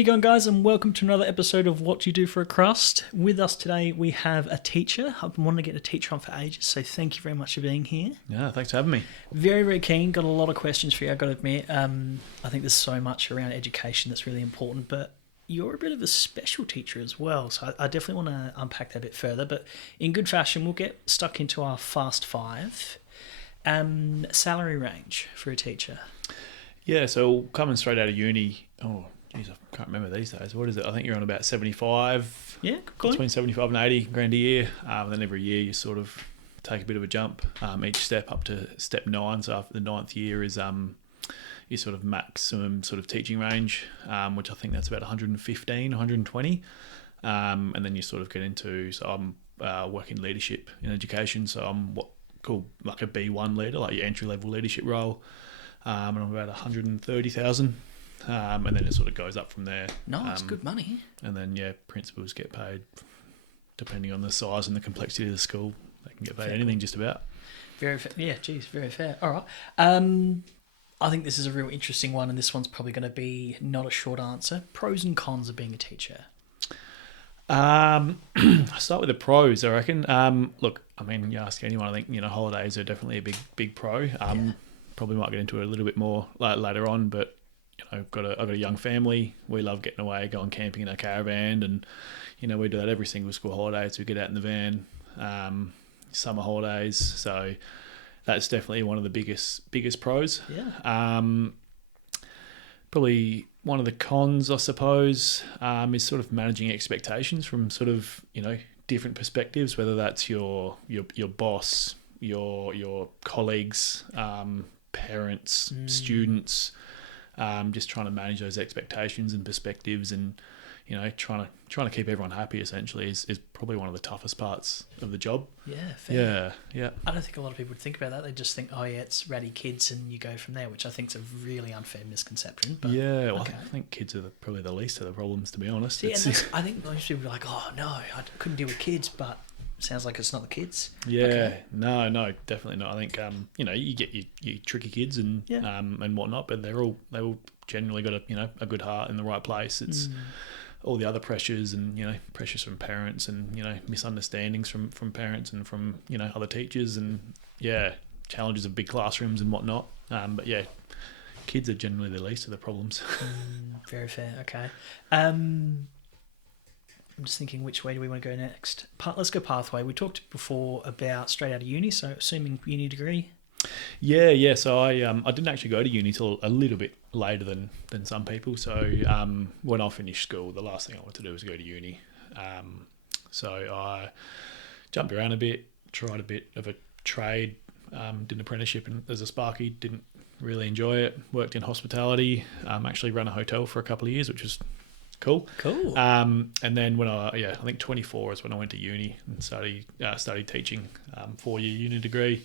you going, guys, and welcome to another episode of What You Do for a Crust. With us today, we have a teacher. I've been wanting to get a teacher on for ages, so thank you very much for being here. Yeah, thanks for having me. Very, very keen. Got a lot of questions for you, I've got to admit. I think there's so much around education that's really important, but you're a bit of a special teacher as well, so I definitely want to unpack that a bit further. But in good fashion, we'll get stuck into our fast five. Salary range for a teacher. Yeah, so coming straight out of uni, geez, I can't remember these days. What is it? I think you're on about 75. Yeah, good. Between 75 and 80 grand a year. Then every year you sort of take a bit of a jump. Each step up to step 9. So after the 9th year is your sort of maximum sort of teaching range, which I think that's about 115, 120. And then you sort of get into, so I'm working leadership in education. So I'm what called like a B1 leader, like your entry level leadership role. And I'm about 130,000. And then it sort of goes up from there. Nice, good money. And then, principals get paid depending on the size and the complexity of the school. They can get paid anything just about. Very fair. Yeah, geez, very fair. All right. I think this is a real interesting one, and this one's probably going to be not a short answer. Pros and cons of being a teacher. I'll start with the pros, I reckon. Look, I mean, you ask anyone, I think, holidays are definitely a big pro. Probably might get into it a little bit more later on, but I've got a young family. We love getting away, going camping in our caravan, and we do that every single school holiday. So we get out in the van, summer holidays. So that's definitely one of the biggest pros. Yeah. Probably one of the cons, I suppose, is sort of managing expectations from sort of different perspectives, whether that's your boss, your colleagues, parents, students. Just trying to manage those expectations and perspectives, and trying to keep everyone happy essentially is probably one of the toughest parts of the job. Yeah, fair. Yeah. I don't think a lot of people would think about that. They just think, oh yeah, it's ratty kids, and you go from there, which I think is a really unfair misconception. But, yeah, well, okay. I think kids are probably the least of the problems, to be honest. Yeah, I think most people are like, oh no, I couldn't deal with kids, but sounds like it's not the kids. Yeah, okay. No, definitely not. I think you get your tricky kids and and whatnot, but they all generally got a good heart in the right place. It's all the other pressures and pressures from parents and misunderstandings from parents and from other teachers and challenges of big classrooms and whatnot. But kids are generally the least of the problems. Very fair. Okay. I'm just thinking, which way do we want to go next? Let's go pathway. We talked before about straight out of uni, so assuming uni degree. Yeah. So I didn't actually go to uni till a little bit later than some people. So when I finished school, the last thing I wanted to do was go to uni. So I jumped around a bit, tried a bit of a trade, did an apprenticeship as a sparky, didn't really enjoy it. Worked in hospitality, actually ran a hotel for a couple of years, which was cool. And then when I think 24 is when I went to uni and studied teaching, 4-year uni degree,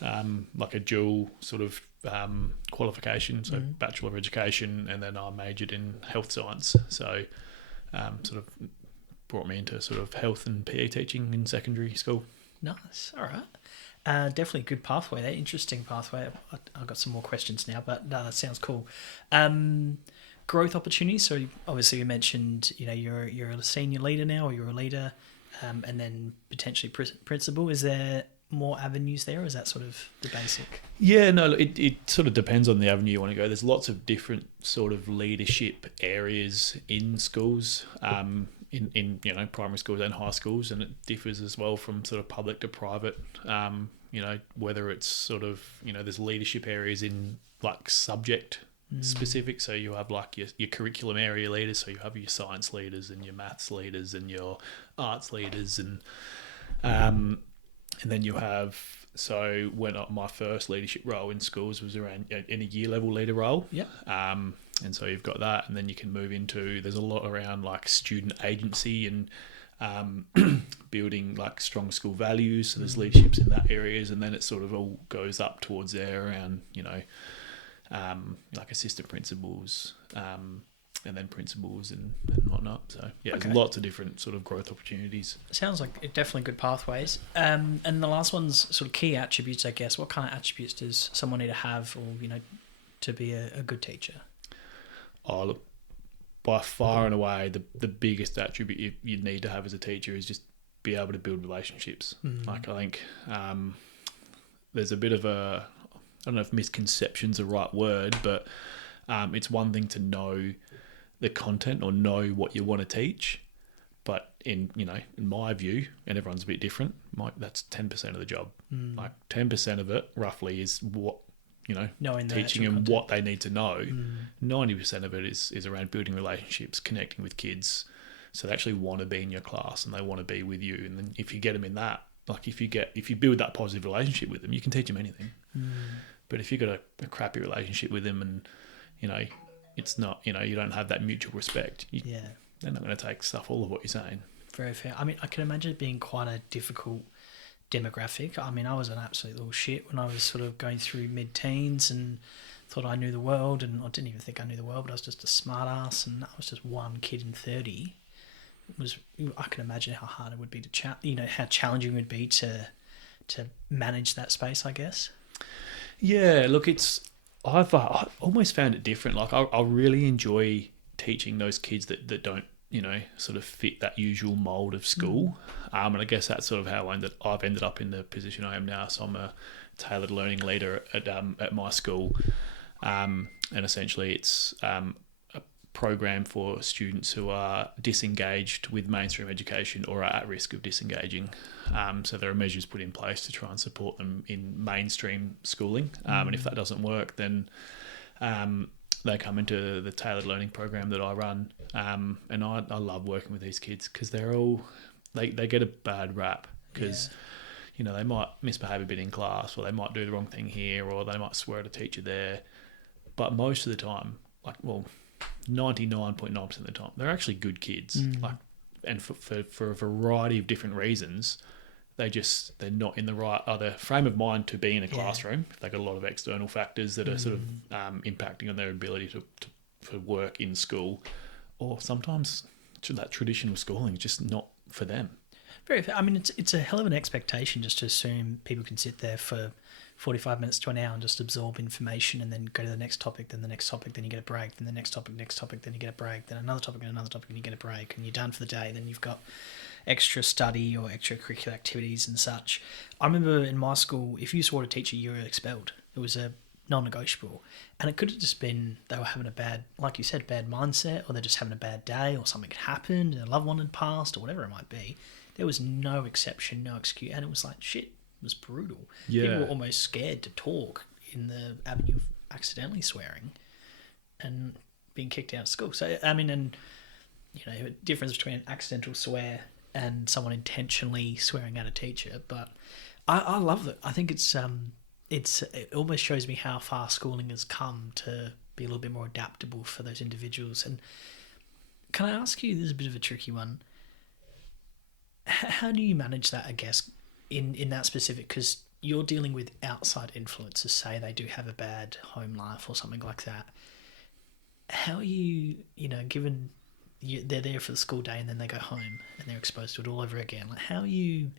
like a dual sort of qualification, so Bachelor of Education, and then I majored in health science. So sort of brought me into sort of health and PE teaching in secondary school. Nice. All right. Definitely a good pathway there. Interesting pathway. I've got some more questions now, but no, that sounds cool. Growth opportunities. So obviously you mentioned, you're a senior leader now, or you're a leader, and then potentially principal. Is there more avenues there, or is that sort of the basic? Yeah, no, it sort of depends on the avenue you want to go. There's lots of different sort of leadership areas in schools, in primary schools and high schools, and it differs as well from sort of public to private. Whether it's sort of there's leadership areas in like subject specific, so you have like your curriculum area leaders, so you have your science leaders and your maths leaders and your arts leaders, and then you have, so when my first leadership role in schools was around in a year level leader role. Yeah. And so you've got that, and then you can move into, there's a lot around like student agency and building like strong school values. So there's leaderships in that areas, and then it sort of all goes up towards there around, like assistant principals, and then principals and whatnot. So there's lots of different sort of growth opportunities. Sounds like definitely good pathways. And the last one's sort of key attributes, I guess. What kind of attributes does someone need to have, or to be a good teacher? Oh, look, by far and away the biggest attribute you need to have as a teacher is just be able to build relationships. Like I think there's a bit of a, I don't know if misconception's the right word, but it's one thing to know the content or know what you want to teach, but in my view, and everyone's a bit different, that's 10% of the job. Like 10% of it roughly is what knowing teaching them what they need to know. 90% of it is around building relationships, connecting with kids, so they actually want to be in your class and they want to be with you. And then if you get them in that, like if you build that positive relationship with them, you can teach them anything. But if you've got a crappy relationship with them and it's not, you don't have that mutual respect, they're not going to take all of what you're saying. Very fair. I mean, I can imagine it being quite a difficult demographic. I mean, I was an absolute little shit when I was sort of going through mid-teens and thought I knew the world, and I didn't even think I knew the world, but I was just a smart ass, and I was just one kid in 30. I can imagine how hard it would be to how challenging it would be to manage that space, I guess. Yeah, look, I've almost found it different. Like I really enjoy teaching those kids that don't sort of fit that usual mold of school. And I guess that's sort of how I've ended up in the position I am now. So I'm a tailored learning leader at my school. And essentially it's a program for students who are disengaged with mainstream education or are at risk of disengaging. So there are measures put in place to try and support them in mainstream schooling. And if that doesn't work, then they come into the tailored learning program that I run. And I love working with these kids because they get a bad rap because they might misbehave a bit in class, or they might do the wrong thing here, or they might swear at a teacher there. But most of the time, 99.9% of the time, they're actually good kids. And for a variety of different reasons, they're not in the right other frame of mind to be in a classroom. They've got a lot of external factors that are sort of impacting on their ability to work in school, or sometimes that traditional schooling is just not for them. Very fair. I mean, it's a hell of an expectation just to assume people can sit there for 45 minutes to an hour and just absorb information and then go to the next topic, then the next topic, then you get a break, then the next topic, then you get a break, then another topic, and you get a break, and you're done for the day. Then you've got extra study or extracurricular activities and such. I remember in my school, if you swore to teacher, you were expelled. It was a non-negotiable. And it could have just been they were having a bad, like you said, bad mindset, or they're just having a bad day, or something had happened, and a loved one had passed, or whatever it might be. There was no exception, no excuse, and it was like, shit, it was brutal. Yeah. People were almost scared to talk in the avenue of accidentally swearing and being kicked out of school. So, I mean, and, difference between an accidental swear and someone intentionally swearing at a teacher. But I love it. I think it almost shows me how far schooling has come to be a little bit more adaptable for those individuals. And can I ask you, this is a bit of a tricky one, how do you manage that, I guess, in that specific, because you're dealing with outside influences, say they do have a bad home life or something like that. How are you, given they're there for the school day and then they go home and they're exposed to it all over again, like how are you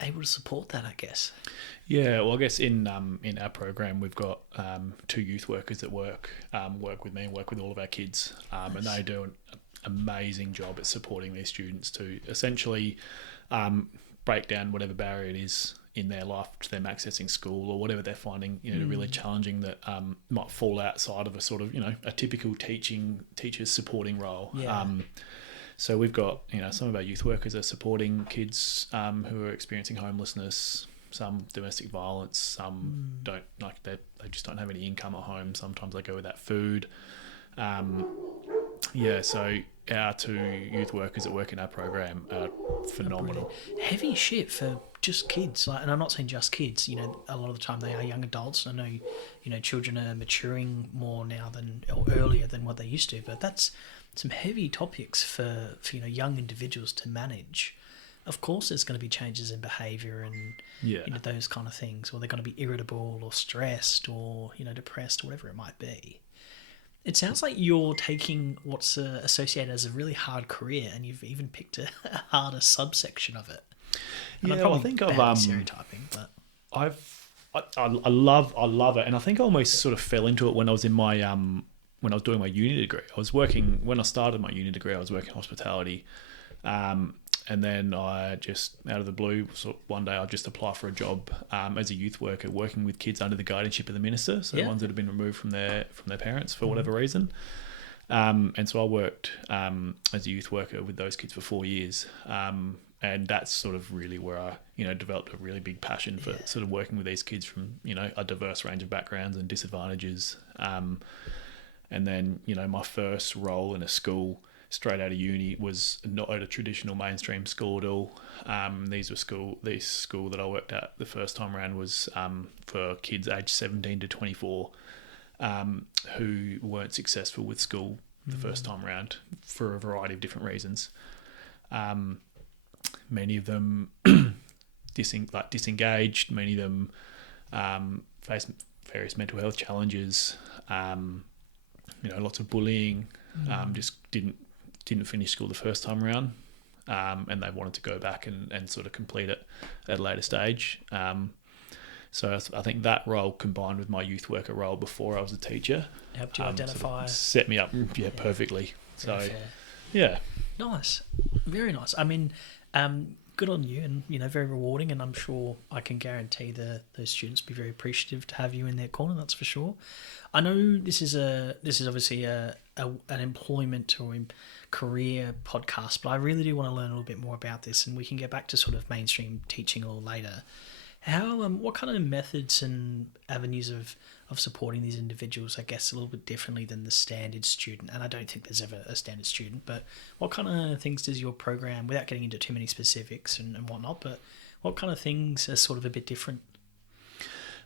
able to support that, I guess? Yeah, well, I guess in our program we've got 2 youth workers that work with me and work with all of our kids, nice. And they do an amazing job at supporting their students to essentially break down whatever barrier it is in their life to them accessing school, or whatever they're finding really challenging that might fall outside of a sort of a typical teacher's supporting role. So we've got some of our youth workers are supporting kids who are experiencing homelessness, some domestic violence, some don't, like they just don't have any income at home. Sometimes they go without food. So our 2 youth workers that work in our program are phenomenal. Heavy shit for just kids, and I'm not saying just kids. A lot of the time they are young adults. I know, children are maturing more now or earlier than what they used to. But that's some heavy topics for young individuals to manage. Of course, there's going to be changes in behaviour and those kind of things, or they're going to be irritable or stressed or depressed or whatever it might be. It sounds like you're taking what's associated as a really hard career, and you've even picked a harder subsection of it. And I think I've stereotyping, but I love it, and I think I almost sort of fell into it when I was in my when I was doing my uni degree. When I started my uni degree, I was working hospitality. And then I just, out of the blue, so one day I just apply for a job as a youth worker, working with kids under the guardianship of the minister. So ones that have been removed from their parents for whatever reason. And so I worked as a youth worker with those kids for 4 years. And that's sort of really where I, developed a really big passion for sort of working with these kids from, a diverse range of backgrounds and disadvantages. And then, my first role in a school straight out of uni was not at a traditional mainstream school at all. This school that I worked at the first time around was for kids aged 17 to 24 who weren't successful with school the first time around for a variety of different reasons. Many of them disengaged. Many of them faced various mental health challenges. Lots of bullying. Just didn't finish school the first time around, and they wanted to go back and sort of complete it at a later stage. So I think that role combined with my youth worker role before I was a teacher helped you identify, set me up perfectly. So fair. Yeah, nice, very nice. I mean, good on you, and very rewarding. And I'm sure I can guarantee those students be very appreciative to have you in their corner. That's for sure. I know this is obviously an employment or career podcast, but I really do want to learn a little bit more about this, and we can get back to sort of mainstream teaching a little later. What kind of methods and avenues of supporting these individuals, I guess, a little bit differently than the standard student? And I don't think there's ever a standard student, but what kind of things does your program, without getting into too many specifics and whatnot, but what kind of things are sort of a bit different?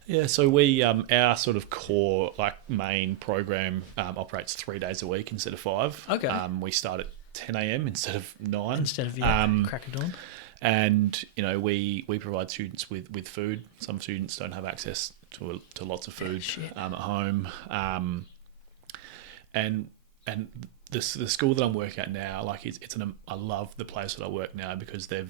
Yeah, so we our sort of core main program operates 3 days a week instead of 5. Okay. We start at 10 a.m. instead of 9. Instead of crack of dawn. And we provide students with food. Some students don't have access to lots of food at home. And the school that I'm working at now, I love the place that I work now because they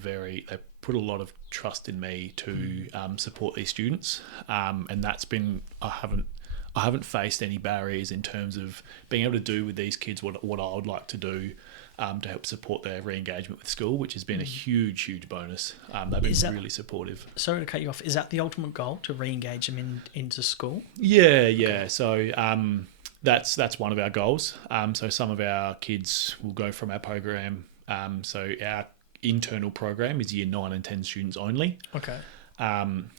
put a lot of trust in me to support these students. And that's been, I haven't faced any barriers in terms of being able to do with these kids what I would like to do to help support their re-engagement with school, which has been a huge bonus. They've been really supportive. Sorry to cut you off. Is that the ultimate goal, to re-engage them into school? Yeah. Okay. So that's one of our goals. So some of our kids will go from our program. So our internal program is year 9 and 10 students only. Okay.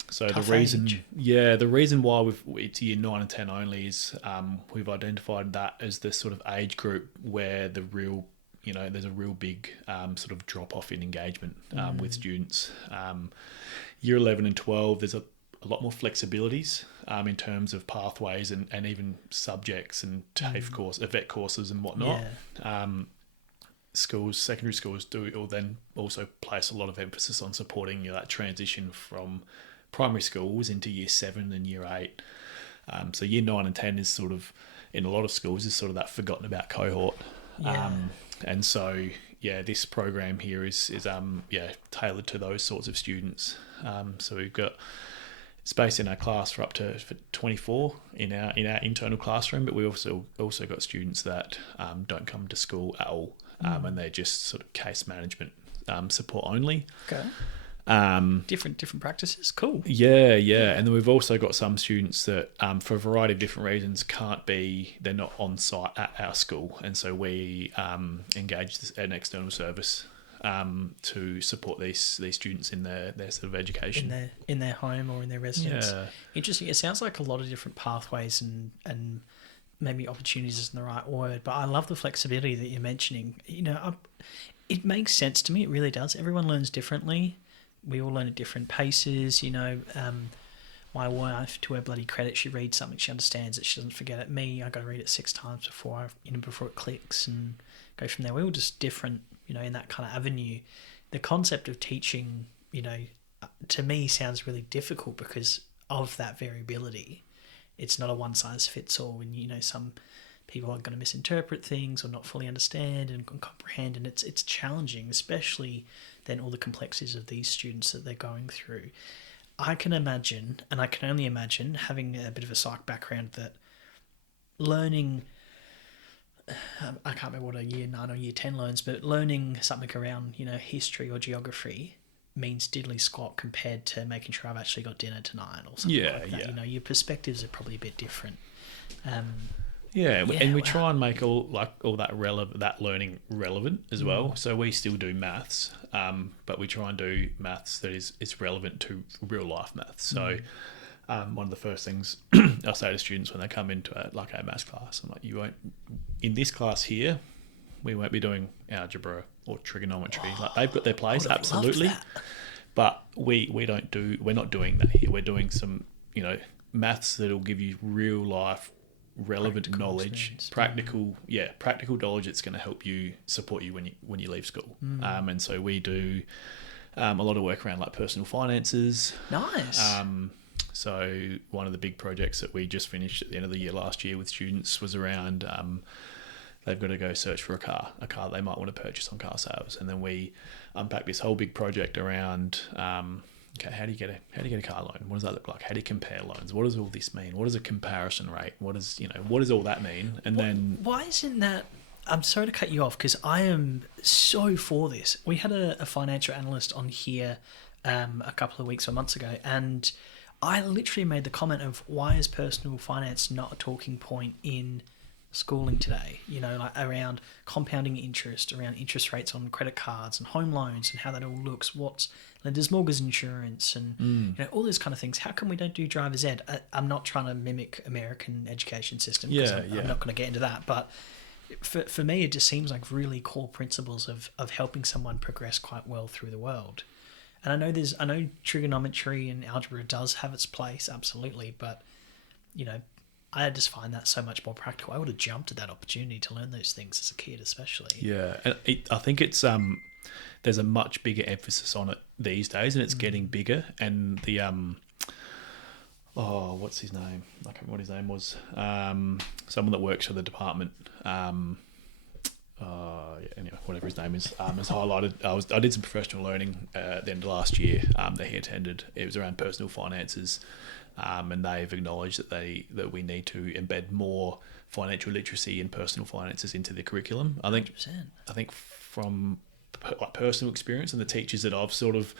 So Tough the reason, age. the reason why it's year 9 and 10 only is we've identified that as the sort of age group where the real, there's a real big sort of drop off in engagement with students. Year 11 and 12, there's a lot more flexibilities in terms of pathways and even subjects and TAFE vet courses and whatnot. Yeah. Secondary schools will then also place a lot of emphasis on supporting that transition from primary schools into year 7 and year 8. So year 9 and 10 is sort of, in a lot of schools, is sort of that forgotten about cohort. Yeah. And so, this program here is tailored to those sorts of students. So we've got space in our class for 24 in our internal classroom, but we also got students that don't come to school at all, and they're just sort of case management support only. Okay. Different practices. Cool. Yeah. And then we've also got some students that, for a variety of different reasons, they're not on site at our school. And so we engage an external service to support these students in their sort of education. In their home or in their residence. Yeah. Interesting. It sounds like a lot of different pathways and maybe opportunities isn't the right word, but I love the flexibility that you're mentioning. It makes sense to me. It really does. Everyone learns differently. We all learn at different paces. My wife, to her bloody credit, she reads something, she understands it, she doesn't forget it. Me, I got to read it 6 times before it clicks and go from there. We're all just different, in that kind of avenue. The concept of teaching, to me sounds really difficult because of that variability. It's not a one size fits all, and some people are going to misinterpret things or not fully understand and comprehend, and it's challenging, especially then all the complexities of these students that they're going through. I can imagine, and I can only imagine, having a bit of a psych background, that learning I can't remember what a year 9 or year 10 learns, but learning something around, history or geography means diddly squat compared to making sure I've actually got dinner tonight or something like that. Yeah. Your perspectives are probably a bit different. And we try and make all that learning relevant as well. So we still do maths, but we try and do maths that is relevant to real life maths. So one of the first things I say to students when they come into a maths class, I'm like, you won't in this class here, we won't be doing algebra or trigonometry. Like they've got their place, absolutely, but we're not doing that here. We're doing some maths that'll give you real life relevant practical knowledge, practical knowledge that's going to help you support you when you leave school. And so we do a lot of work around like personal finances. Nice. So one of the big projects that we just finished at the end of the year last year with students was around they've got to go search for a car they might want to purchase on car sales, and then we unpack this whole big project around okay, how do you get a car loan? What does that look like? How do you compare loans? What does all this mean? What is a comparison rate? What does all that mean? And then why isn't that? I'm sorry to cut you off because I am so for this. We had a financial analyst on here a couple of weeks or months ago, and I literally made the comment of why is personal finance not a talking point in schooling today? Around compounding interest, around interest rates on credit cards and home loans and how that all looks, what's lenders mortgage insurance and all those kind of things. How come we don't do driver's ed? I'm not trying to mimic American education system because I'm not going to get into that, but for me it just seems like really core principles of helping someone progress quite well through the world. And I know trigonometry and algebra does have its place, absolutely, but I just find that so much more practical. I would have jumped at that opportunity to learn those things as a kid, especially. Yeah, and I think it's there's a much bigger emphasis on it these days, and it's getting bigger. And the what's his name? I can't remember what his name was. Someone that works for the department. Whatever his name is, has highlighted. I did some professional learning at the end of last year that he attended. It was around personal finances, and they've acknowledged that we need to embed more financial literacy and personal finances into the curriculum. I think 100%. I think from personal experience and the teachers that I've sort of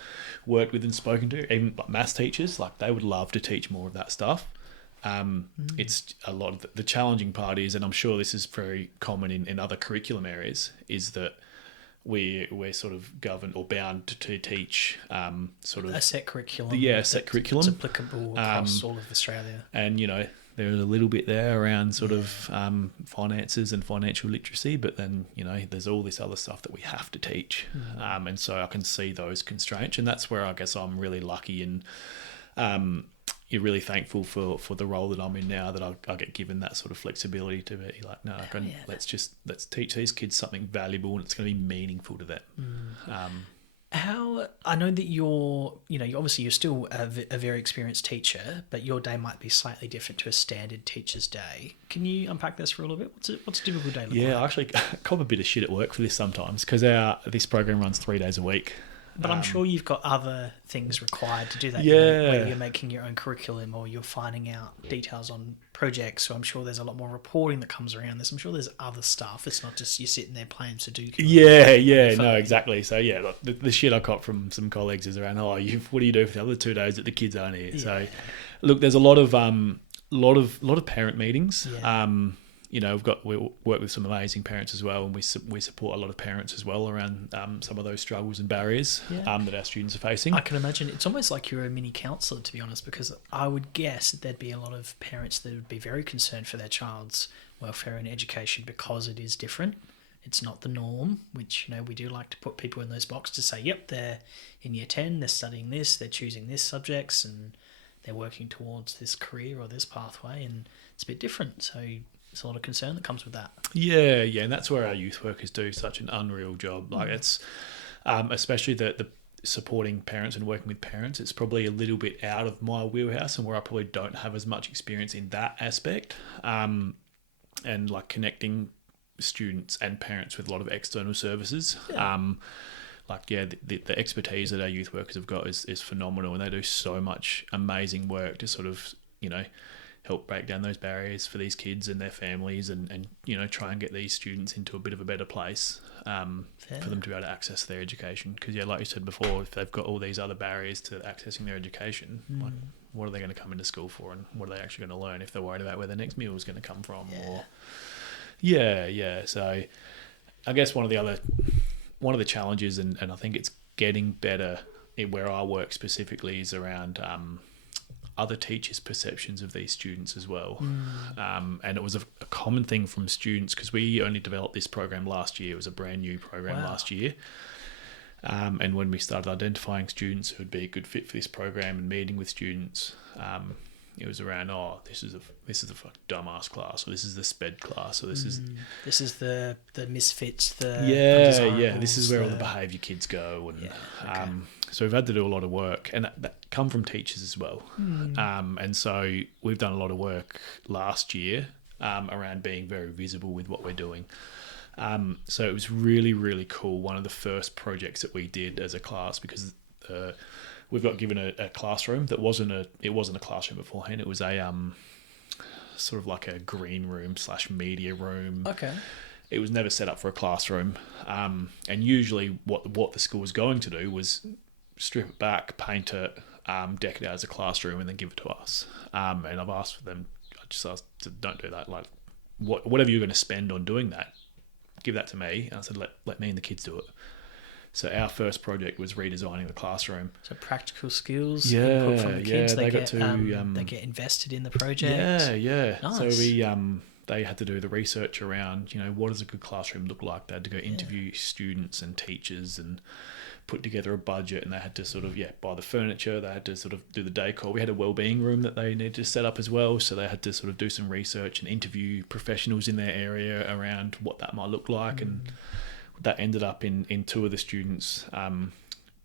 worked with and spoken to, even like maths teachers, like they would love to teach more of that stuff. It's a lot of the challenging part is, and I'm sure this is very common in other curriculum areas, is that we're sort of governed or bound to teach sort of a set curriculum. Yeah, a set curriculum. It's applicable across all of Australia. And there's a little bit there around sort of finances and financial literacy, but then there's all this other stuff that we have to teach, and so I can see those constraints, and that's where I guess I'm really lucky and you're really thankful for the role that I'm in now, that I get given that sort of flexibility to be like, no, let's teach these kids something valuable and it's going to be meaningful to them. How I know that you're still a very experienced teacher, but your day might be slightly different to a standard teacher's day. Can you unpack this for a little bit? What's a typical day look like? Yeah, I actually cop a bit of shit at work for this sometimes because this program runs 3 days a week. But I'm sure you've got other things required to do that. Yeah. Whether you're making your own curriculum or you're finding out details on projects. So I'm sure there's a lot more reporting that comes around this. I'm sure there's other stuff. It's not just you sitting there playing Sudoku. Yeah, no, exactly. So yeah, the shit I caught from some colleagues is around, what do you do for the other 2 days that the kids aren't here? Yeah. So look, there's a lot of parent meetings. Yeah. We work with some amazing parents as well, and we support a lot of parents as well around some of those struggles and barriers that our students are facing. I can imagine it's almost like you're a mini counsellor, to be honest, because I would guess that there'd be a lot of parents that would be very concerned for their child's welfare and education because it is different. It's not the norm, which we do like to put people in those boxes to say, yep, they're in year 10, they're studying this, they're choosing this subjects, and they're working towards this career or this pathway, and it's a bit different. So there's a lot of concern that comes with that. Yeah, and that's where our youth workers do such an unreal job. Like it's, especially the supporting parents and working with parents, it's probably a little bit out of my wheelhouse and where I probably don't have as much experience in that aspect. And like connecting students and parents with a lot of external services. Yeah. The expertise that our youth workers have got is phenomenal, and they do so much amazing work to sort of, help break down those barriers for these kids and their families, and try and get these students into a bit of a better place for them to be able to access their education. Because like you said before, if they've got all these other barriers to accessing their education, like, what are they going to come into school for, and what are they actually going to learn if they're worried about where their next meal is going to come from? So I guess one of the challenges, and I think it's getting better where I work specifically, is around other teachers' perceptions of these students as well. And it was a common thing from students, because we only developed this program last year. It was a brand new program last year. And when we started identifying students who would be a good fit for this program and meeting with students, it was around, this is a fucking dumbass class, or this is the sped class, or this is the misfits, this is where all the behaviour kids go, and so we've had to do a lot of work, and that come from teachers as well. And so we've done a lot of work last year around being very visible with what we're doing. So it was really, really cool. One of the first projects that we did as a class, because we've got given a classroom that wasn't a classroom beforehand. It was a sort of like a green room / media room. Okay. It was never set up for a classroom. And usually what the school was going to do was strip it back, paint it, deck it out as a classroom, and then give it to us. And I've asked for them, I just asked to don't do that. Like, whatever you're going to spend on doing that, give that to me. And I said, let me and the kids do it. So our first project was redesigning the classroom. So practical skills, input from the kids. They get invested in the project. Nice. So they had to do the research around, what does a good classroom look like? They had to go interview students and teachers and put together a budget, and they had to sort of buy the furniture. They had to sort of do the decor. We had a wellbeing room that they needed to set up as well, so they had to sort of do some research and interview professionals in their area around what that might look like. And that ended up in two of the students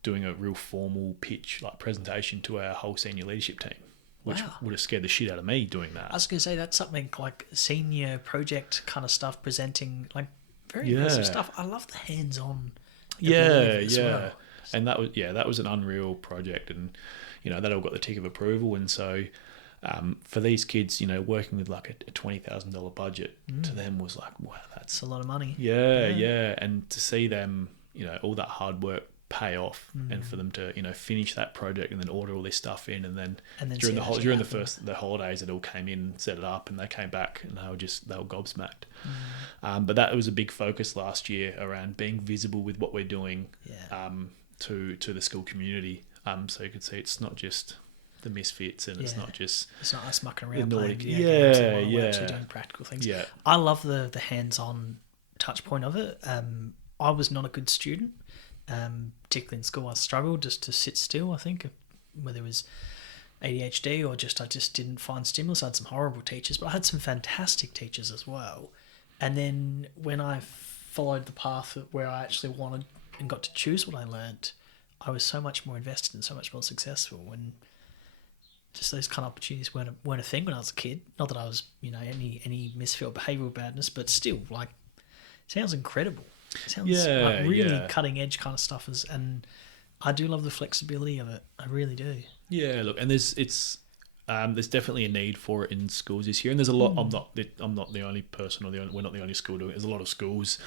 doing a real formal pitch, like presentation, to our whole senior leadership team, which would have scared the shit out of me doing that. I was going to say, that's something like senior project kind of stuff, presenting, like, very impressive stuff. I love the hands-on. Well. And that was an unreal project, and that all got the tick of approval. And so for these kids, working with like a $20,000 budget to them was like, wow, that's a lot of money. And to see them, all that hard work pay off, and for them to finish that project and then order all this stuff in, and then during the holidays, it all came in, set it up, and they came back and they were gobsmacked. But that was a big focus last year around being visible with what we're doing to the school community, so you could see it's not just the misfits, and it's not us mucking around playing video games. We're actually doing practical things. I love the hands-on touch point of it. I was not a good student, particularly in school. I struggled just to sit still, I think, whether it was ADHD or I just didn't find stimulus. I had some horrible teachers, but I had some fantastic teachers as well. And then when I followed the path where I actually wanted and got to choose what I learnt, I was so much more invested and so much more successful. And just those kind of opportunities weren't a thing when I was a kid. Not that I was, any misfit or behavioural badness, but still, like, it sounds incredible. It sounds like really cutting edge kind of stuff, and I do love the flexibility of it. I really do. Yeah, look, and there's definitely a need for it in schools this year, and there's a lot. I'm not the only person, we're not the only school doing it. There's a lot of schools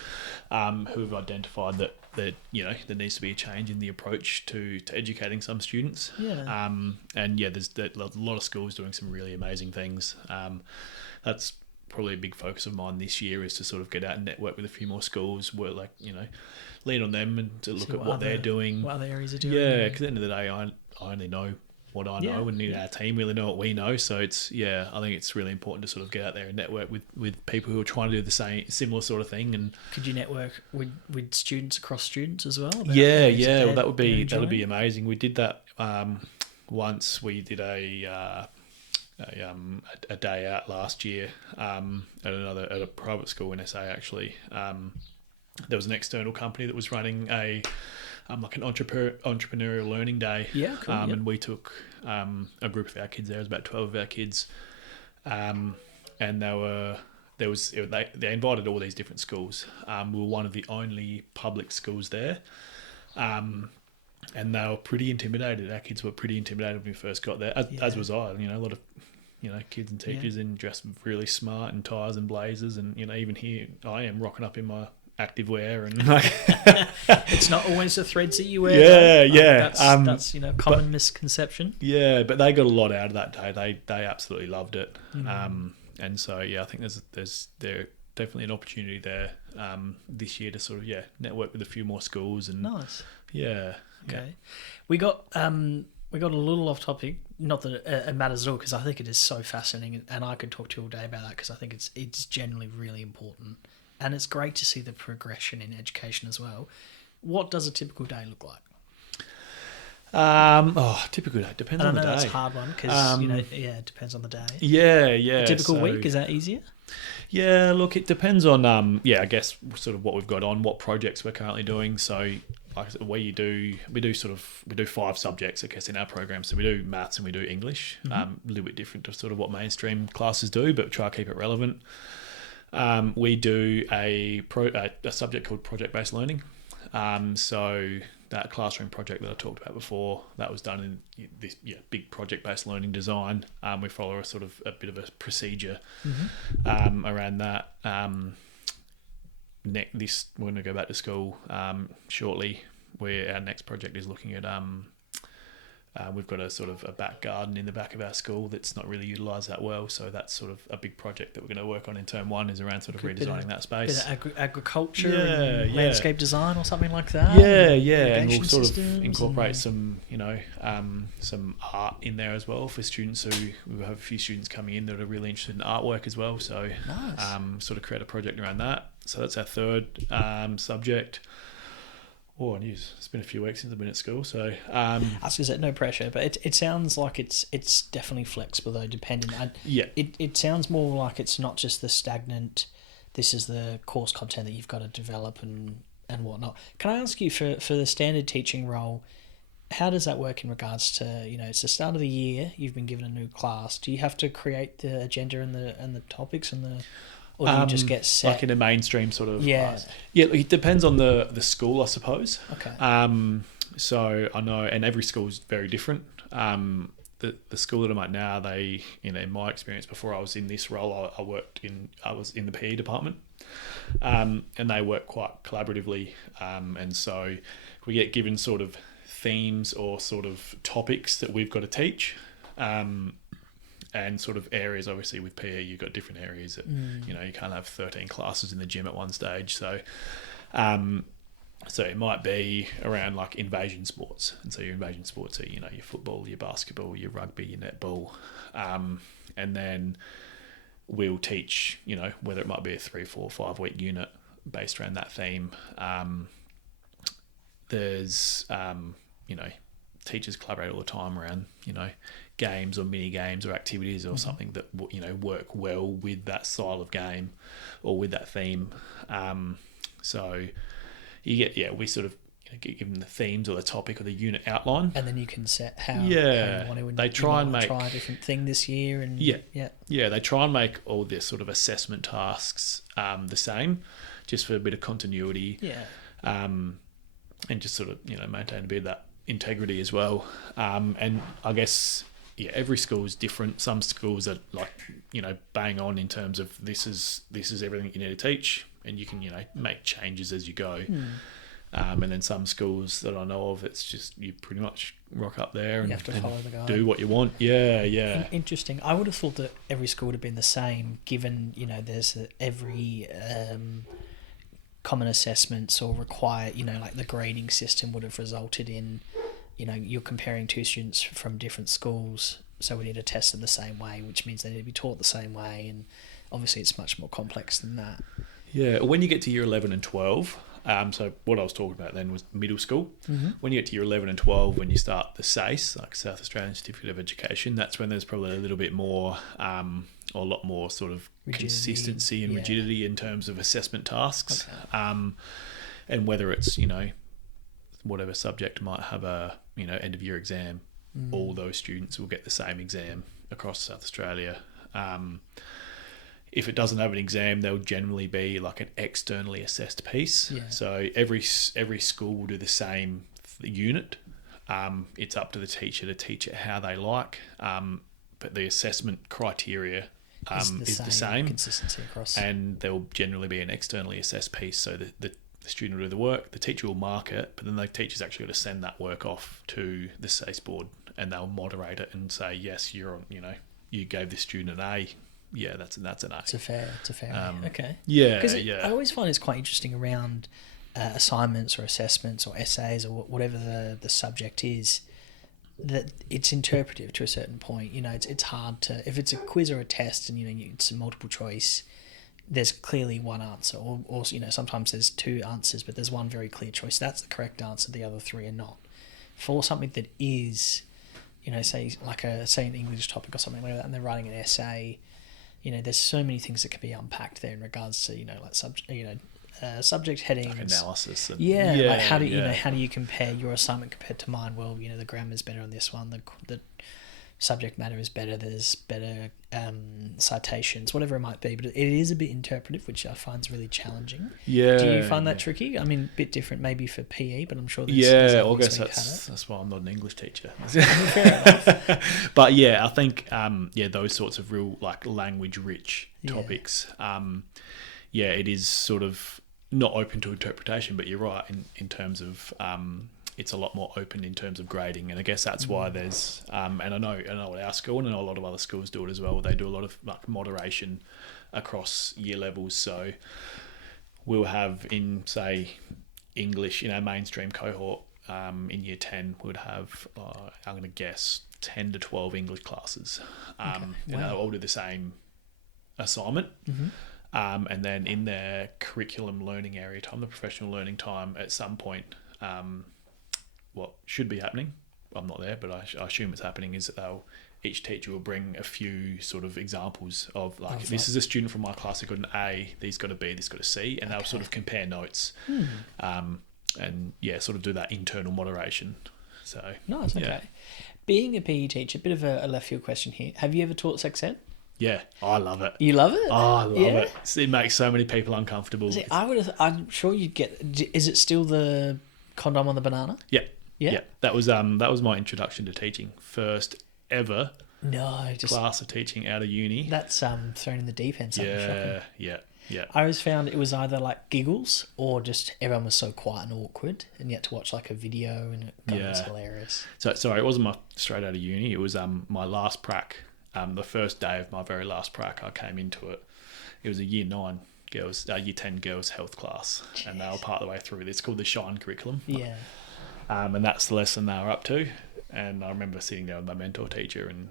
who have identified that there needs to be a change in the approach to educating some students. There's a lot of schools doing some really amazing things. That's probably a big focus of mine this year, is to sort of get out and network with a few more schools, where lean on them and to look at what they're doing, what other areas are doing. Because at the end of the day, I only know what I know, and our team really know what we know. So it's I think it's really important to sort of get out there and network with people who are trying to do the similar sort of thing. And could you network with students across students as well? Well, that would be amazing. We did that once. We did a day out last year at a private school in SA. Actually, there was an external company that was running like an entrepreneurial learning day. And we took a group of our kids there. It was about 12 of our kids, and they invited all these different schools. We were one of the only public schools there, and they were pretty intimidated. Our kids were pretty intimidated when we first got there, as was I. A lot of kids and teachers in dressed really smart in ties and blazers, and even here I am rocking up in my active wear and like it's not always the threads that you wear. That's common misconception. Yeah, but they got a lot out of that day. They absolutely loved it. And so I think there's definitely an opportunity there this year to sort of network with a few more schools and nice. Okay. We got a little off topic. Not that it matters at all, because I think it is so fascinating, and I could talk to you all day about that, because I think it's generally really important, and it's great to see the progression in education as well. What does a typical day look like? Typical day depends on the day. I know that's a hard one because it depends on the day. Yeah. A typical week, is that easier? Yeah, look, it depends on I guess sort of what we've got on, what projects we're currently doing. So like I said, we do 5 subjects, I guess, in our program. So we do maths and we do English. A little bit different to sort of what mainstream classes do, but try to keep it relevant. We do a subject called project-based learning. So that classroom project that I talked about before, that was done in this big project-based learning design. We follow a bit of a procedure around that. We're going to go back to school shortly, where our next project is looking at we've got a back garden in the back of our school that's not really utilised that well, so that's sort of a big project that we're going to work on in term 1, is around redesigning that space. Bit of agriculture and landscape design or something like that. And we'll sort of incorporate some art in there as well for students. So we have a few students coming in that are really interested in artwork as well, so nice. Sort of create a project around that. So that's our third subject. It's been a few weeks since I've been at school, so I was going to say, no pressure, but it sounds like it's definitely flexible though, depending. It sounds more like it's not just the stagnant. This is the course content that you've got to develop and whatnot. Can I ask you for the standard teaching role? How does that work in regards to it's the start of the year, you've been given a new class. Do you have to create the agenda and the topics and the or do you just get set? Like in a mainstream sort of class? Yeah, it depends on the school, I suppose. Okay. So I know, and every school is very different. The school that I'm at now, they, in my experience before I was in this role, I was in the PE department, and they work quite collaboratively. And so we get given sort of themes or sort of topics that we've got to teach. And sort of areas, obviously with PE, you've got different areas that, you can't have 13 classes in the gym at one stage. So it might be around like invasion sports. And so your invasion sports are, your football, your basketball, your rugby, your netball. And then we'll teach, whether it might be a 3, 4, 5 week unit based around that theme. There's, teachers collaborate all the time around, games or mini games or activities or something that work well with that style of game or with that theme. So you get we sort of get given the themes or the topic or the unit outline, and then you can set how you want to. They try and try a different thing this year, and they try and make all this sort of assessment tasks the same, just for a bit of continuity. And just sort of maintain a bit of that integrity as well. And I guess every school is different. Some schools are like bang on in terms of this is everything you need to teach, and you can make changes as you go. And then some schools that I know of, it's just you pretty much rock up there and, have to follow the guide. Do what you want. Interesting. I would have thought that every school would have been the same, given there's every common assessments or require like the grading system would have resulted in you're comparing two students from different schools, so we need to test them the same way, which means they need to be taught the same way, and obviously it's much more complex than that. When you get to year 11 and 12, so what I was talking about then was middle school. When you get to year 11 and 12, when you start the SACE, like South Australian Certificate of Education, that's when there's probably a little bit more or a lot more sort of rigidity, consistency and rigidity in terms of assessment tasks. And whether it's whatever subject might have a end of year exam, all those students will get the same exam across South Australia. If it doesn't have an exam, there'll generally be like an externally assessed piece. So every school will do the same unit. It's up to the teacher to teach it how they like. but the assessment criteria is the same. Consistency across. And there will generally be an externally assessed piece, so the student will do the work, the teacher will mark it, but then the teacher's actually going to send that work off to the SACE board, and they'll moderate it and say, yes, you're on, you gave this student an A. Yeah, that's an A. It's a fair A. Okay. Yeah, Because I always find it's quite interesting around assignments or assessments or essays or whatever the subject is, that it's interpretive to a certain point. It's hard to, if it's a quiz or a test and it's a multiple choice, there's clearly one answer, or sometimes there's two answers, but there's one very clear choice. That's the correct answer. The other three are not. For something that is, say an English topic or something like that, and they're writing an essay, there's so many things that can be unpacked there in regards to subject headings, like analysis. And, like how do you compare your assignment compared to mine? Well, the grammar's better on this one. The subject matter is better. There's better citations, whatever it might be. But it is a bit interpretive, which I find is really challenging. Yeah. Do you find that tricky? I mean, a bit different maybe for PE, but I'm sure there's I guess that's why I'm not an English teacher. Fair enough. But I think those sorts of real like language rich topics. It is sort of not open to interpretation, but you're right in terms of it's a lot more open in terms of grading, and I guess that's why there's and I know at our school, and I know a lot of other schools do it as well. They do a lot of like moderation across year levels. So we'll have in say English in our mainstream cohort in year 10, we'd have I'm going to guess 10 to 12 English classes, and they'll all do the same assignment. And then in their curriculum learning area time, the professional learning time, at some point, what should be happening, I'm not there, but I assume it's happening, is that each teacher will bring a few sort of examples of like, this is a student from my class who got an A, these got a B, this got a C, and they'll sort of compare notes, and sort of do that internal moderation. So nice, okay. Being a PE teacher, a bit of a left field question here. Have you ever taught sex ed? Yeah, I love it. You love it? Oh, I love it. It makes so many people uncomfortable. See, I'm sure you'd get. Is it still the condom on the banana? Yeah. That was my introduction to teaching. First ever class of teaching out of uni. That's thrown in the deep end. Shocking. Yeah. I always found it was either like giggles or just everyone was so quiet and awkward, and you had to watch like a video, and it was hilarious. So sorry, it wasn't my straight out of uni. It was my last prac. The first day of my very last prac, I came into it. It was a year 10 girls health class. Jeez. And they were part of the way through. It's called the Shine curriculum. Yeah. And that's the lesson they were up to. And I remember sitting there with my mentor teacher, and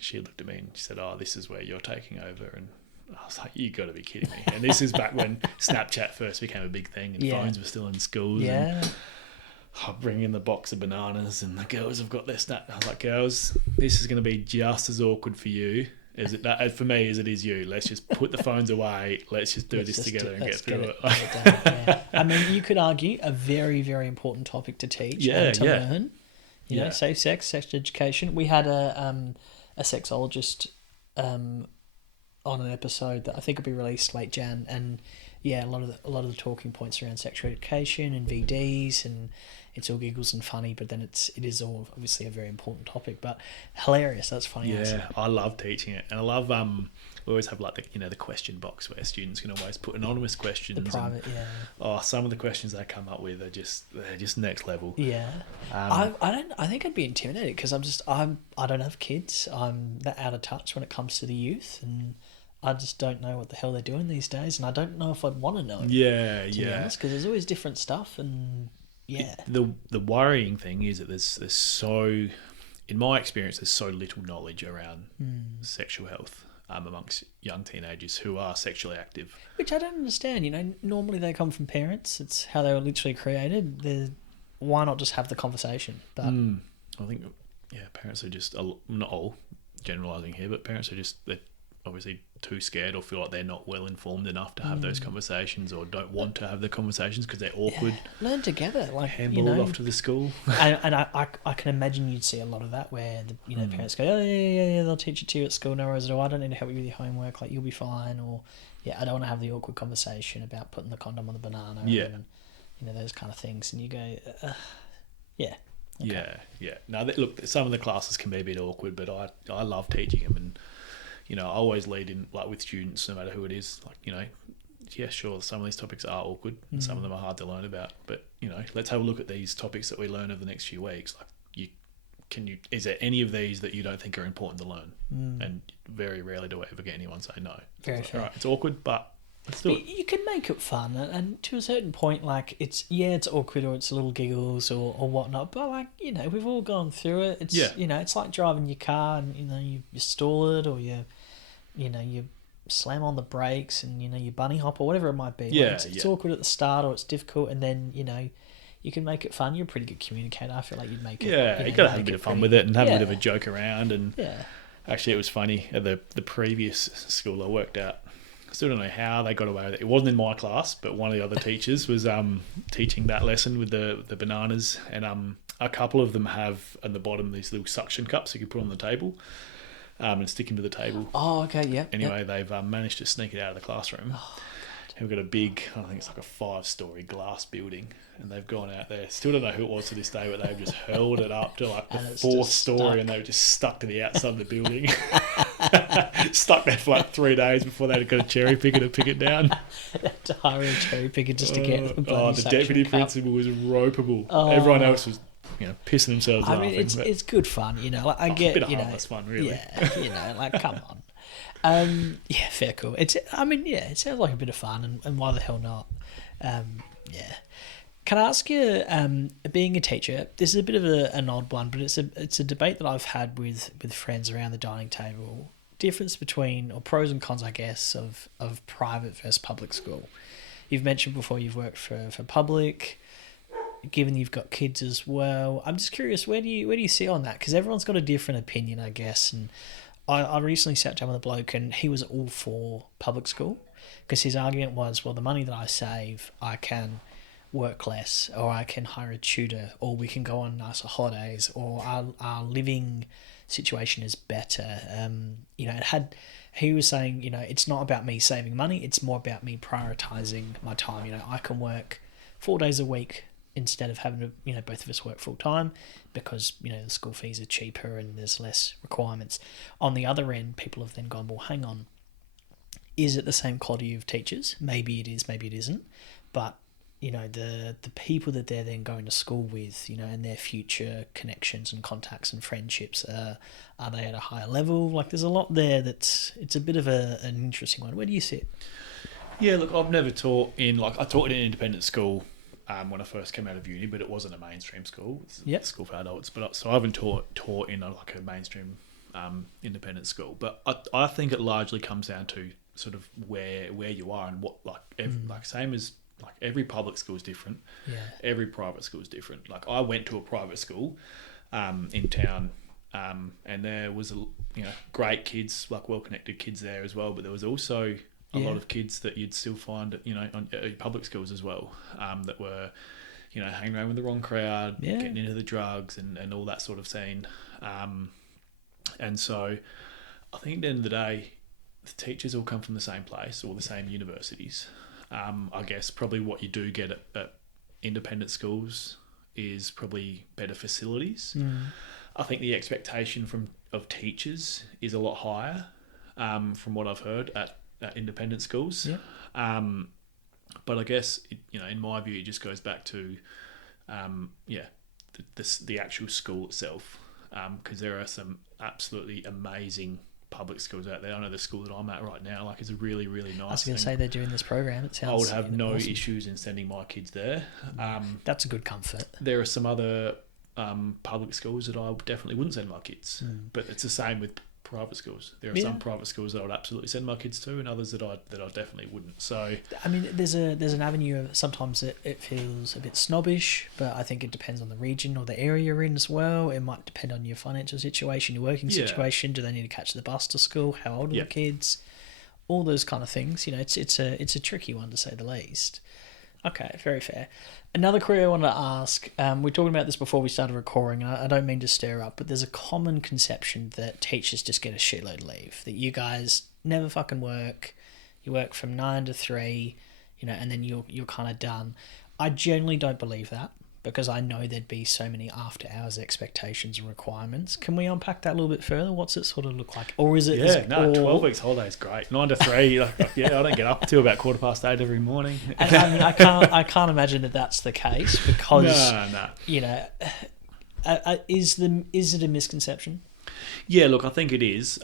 she looked at me and she said, "Oh, this is where you're taking over." And I was like, "You got to be kidding me!" And this is back when Snapchat first became a big thing, and phones were still in schools. Yeah. And I bring in the box of bananas, and the girls have got their snap. I was like, "Girls, this is going to be just as awkward for you for me as it is you. Let's just put the phones away. Let's just do this together and get through it." I mean, you could argue a very, very important topic to teach and to learn. Safe sex, sex education. We had a sexologist on an episode that I think will be released late Jan, and a lot of the talking points around sexual education and VDs, and it's all giggles and funny, but then it is all obviously a very important topic, but hilarious. That's funny. Yeah, I love teaching it, and I love we always have like the question box where students can always put anonymous questions. The private, some of the questions they come up with are just next level. Yeah, I think I'd be intimidated because I don't have kids. I'm that out of touch when it comes to the youth, and I just don't know what the hell they're doing these days, and I don't know if I'd want to know. Yeah, to be honest, because there's always different stuff, and the worrying thing is that there's so, in my experience, there's so little knowledge around sexual health amongst young teenagers who are sexually active. Which I don't understand. Normally they come from parents. It's how they were literally created. Why not just have the conversation? But I think parents are just, not all generalising here, but parents are just, they're obviously too scared or feel like they're not well informed enough to have those conversations, or don't want to have the conversations because they're awkward. Learn together, like handball off to the school. and I can imagine you'd see a lot of that where the parents go, "Oh yeah, they'll teach it to you at school. No worries at all. I don't need to help you with your homework. Like you'll be fine." Or I don't want to have the awkward conversation about putting the condom on the banana. And, those kind of things. And you go, Yeah, yeah. No, look, some of the classes can be a bit awkward, but I love teaching them, and I always lead in like with students, no matter who it is. Like yeah, sure, some of these topics are awkward, and some of them are hard to learn about. But let's have a look at these topics that we learn over the next few weeks. Like, is there any of these that you don't think are important to learn? And very rarely do I ever get anyone say no. Very fair. All right, it's awkward, but let's do it. You can make it fun, and to a certain point, like it's awkward or it's little giggles or whatnot. But like we've all gone through it. It's it's like driving your car, and you stall it or you slam on the brakes and you bunny hop or whatever it might be. Yeah, like it's awkward at the start or it's difficult, and then you can make it fun. You're a pretty good communicator. I feel like you'd make it. Yeah, you got to have a bit of fun with it and have a bit of a joke around. And yeah, actually, it was funny at the previous school I worked at. I still don't know how they got away with it. It wasn't in my class, but one of the other teachers was teaching that lesson with the bananas, and a couple of them have at the bottom these little suction cups you can put on the table. And stick them to the table. Oh, okay, yeah. Anyway, they've managed to sneak it out of the classroom. Oh, and we've got a big, I think it's like a 5-story glass building, and they've gone out there. Still don't know who it was to this day, but they've just hurled it up to like the 4th story, and they were just stuck to the outside of the building. Stuck there for like 3 days before they had got a cherry picker to pick it down. They had to hire a cherry picker just to get the bloody the deputy principal was ropeable. Everyone else was pissing themselves laughing. I mean, it's good fun, like I get, a bit of harmless fun, really. Yeah, like come on. Yeah, fair, cool. It sounds like a bit of fun, and why the hell not? Yeah. Can I ask you, being a teacher, this is a bit of an odd one, but it's a debate that I've had with friends around the dining table. Difference between, or pros and cons, I guess, of private versus public school. You've mentioned before you've worked for public. Given you've got kids as well, I'm just curious, where do you sit on that? Because everyone's got a different opinion, I guess. And I recently sat down with a bloke, and he was all for public school because his argument was, well, the money that I save, I can work less, or I can hire a tutor, or we can go on nicer holidays, or our living situation is better. He was saying, it's not about me saving money, it's more about me prioritising my time. I can work 4 days a week instead of having to, both of us work full time because, the school fees are cheaper and there's less requirements. On the other end, people have then gone, well, hang on, is it the same quality of teachers? Maybe it is, maybe it isn't. But, the people that they're then going to school with, and their future connections and contacts and friendships, are they at a higher level? Like there's a lot there it's a bit of an interesting one. Where do you sit? Yeah, look, I've never taught I taught in an independent school when I first came out of uni, but it wasn't a mainstream school. It's a school for adults. So I haven't taught in a mainstream independent school. But I think it largely comes down to sort of where you are and what same as every public school is different. Yeah. Every private school is different. Like I went to a private school in town, and there was great kids, well connected kids there as well. But there was also a lot of kids that you'd still find, on public schools as well, that were, hanging around with the wrong crowd, getting into the drugs and all that sort of scene. And so I think at the end of the day, the teachers all come from the same place or the same universities. I guess probably what you do get at independent schools is probably better facilities. I think the expectation of teachers is a lot higher, from what I've heard at independent schools. But I guess in my view it just goes back to the actual school itself, because there are some absolutely amazing public schools out there. I know the school that I'm at right now is a really, really nice. I was going to say they're doing this program. It sounds I would have no awesome. issues in sending my kids there. That's a good comfort. There are some other public schools that I definitely wouldn't send my kids, but it's the same with private schools. There are some private schools that I would absolutely send my kids to, and others that I definitely wouldn't. So I mean, there's an avenue of sometimes it feels a bit snobbish, but I think it depends on the region or the area you're in as well. It might depend on your financial situation, your working situation. Do they need to catch the bus to school? How old are the kids? All those kind of things. It's a tricky one to say the least. Okay, very fair. Another query I wanted to ask, we were talking about this before we started recording, and I don't mean to stir up, but there's a common conception that teachers just get a shitload of leave, that you guys never fucking work, you work from 9 to 3, and then you're kind of done. I generally don't believe that, because I know there'd be so many after hours expectations and requirements. Can we unpack that a little bit further? What's it sort of look like? Or is it... 12 weeks holiday is great. 9 to 3, I don't get up till about 8:15 every morning. And, I mean, I can't imagine that that's the case because, No. you know, is it a misconception? Yeah, look, I think it is.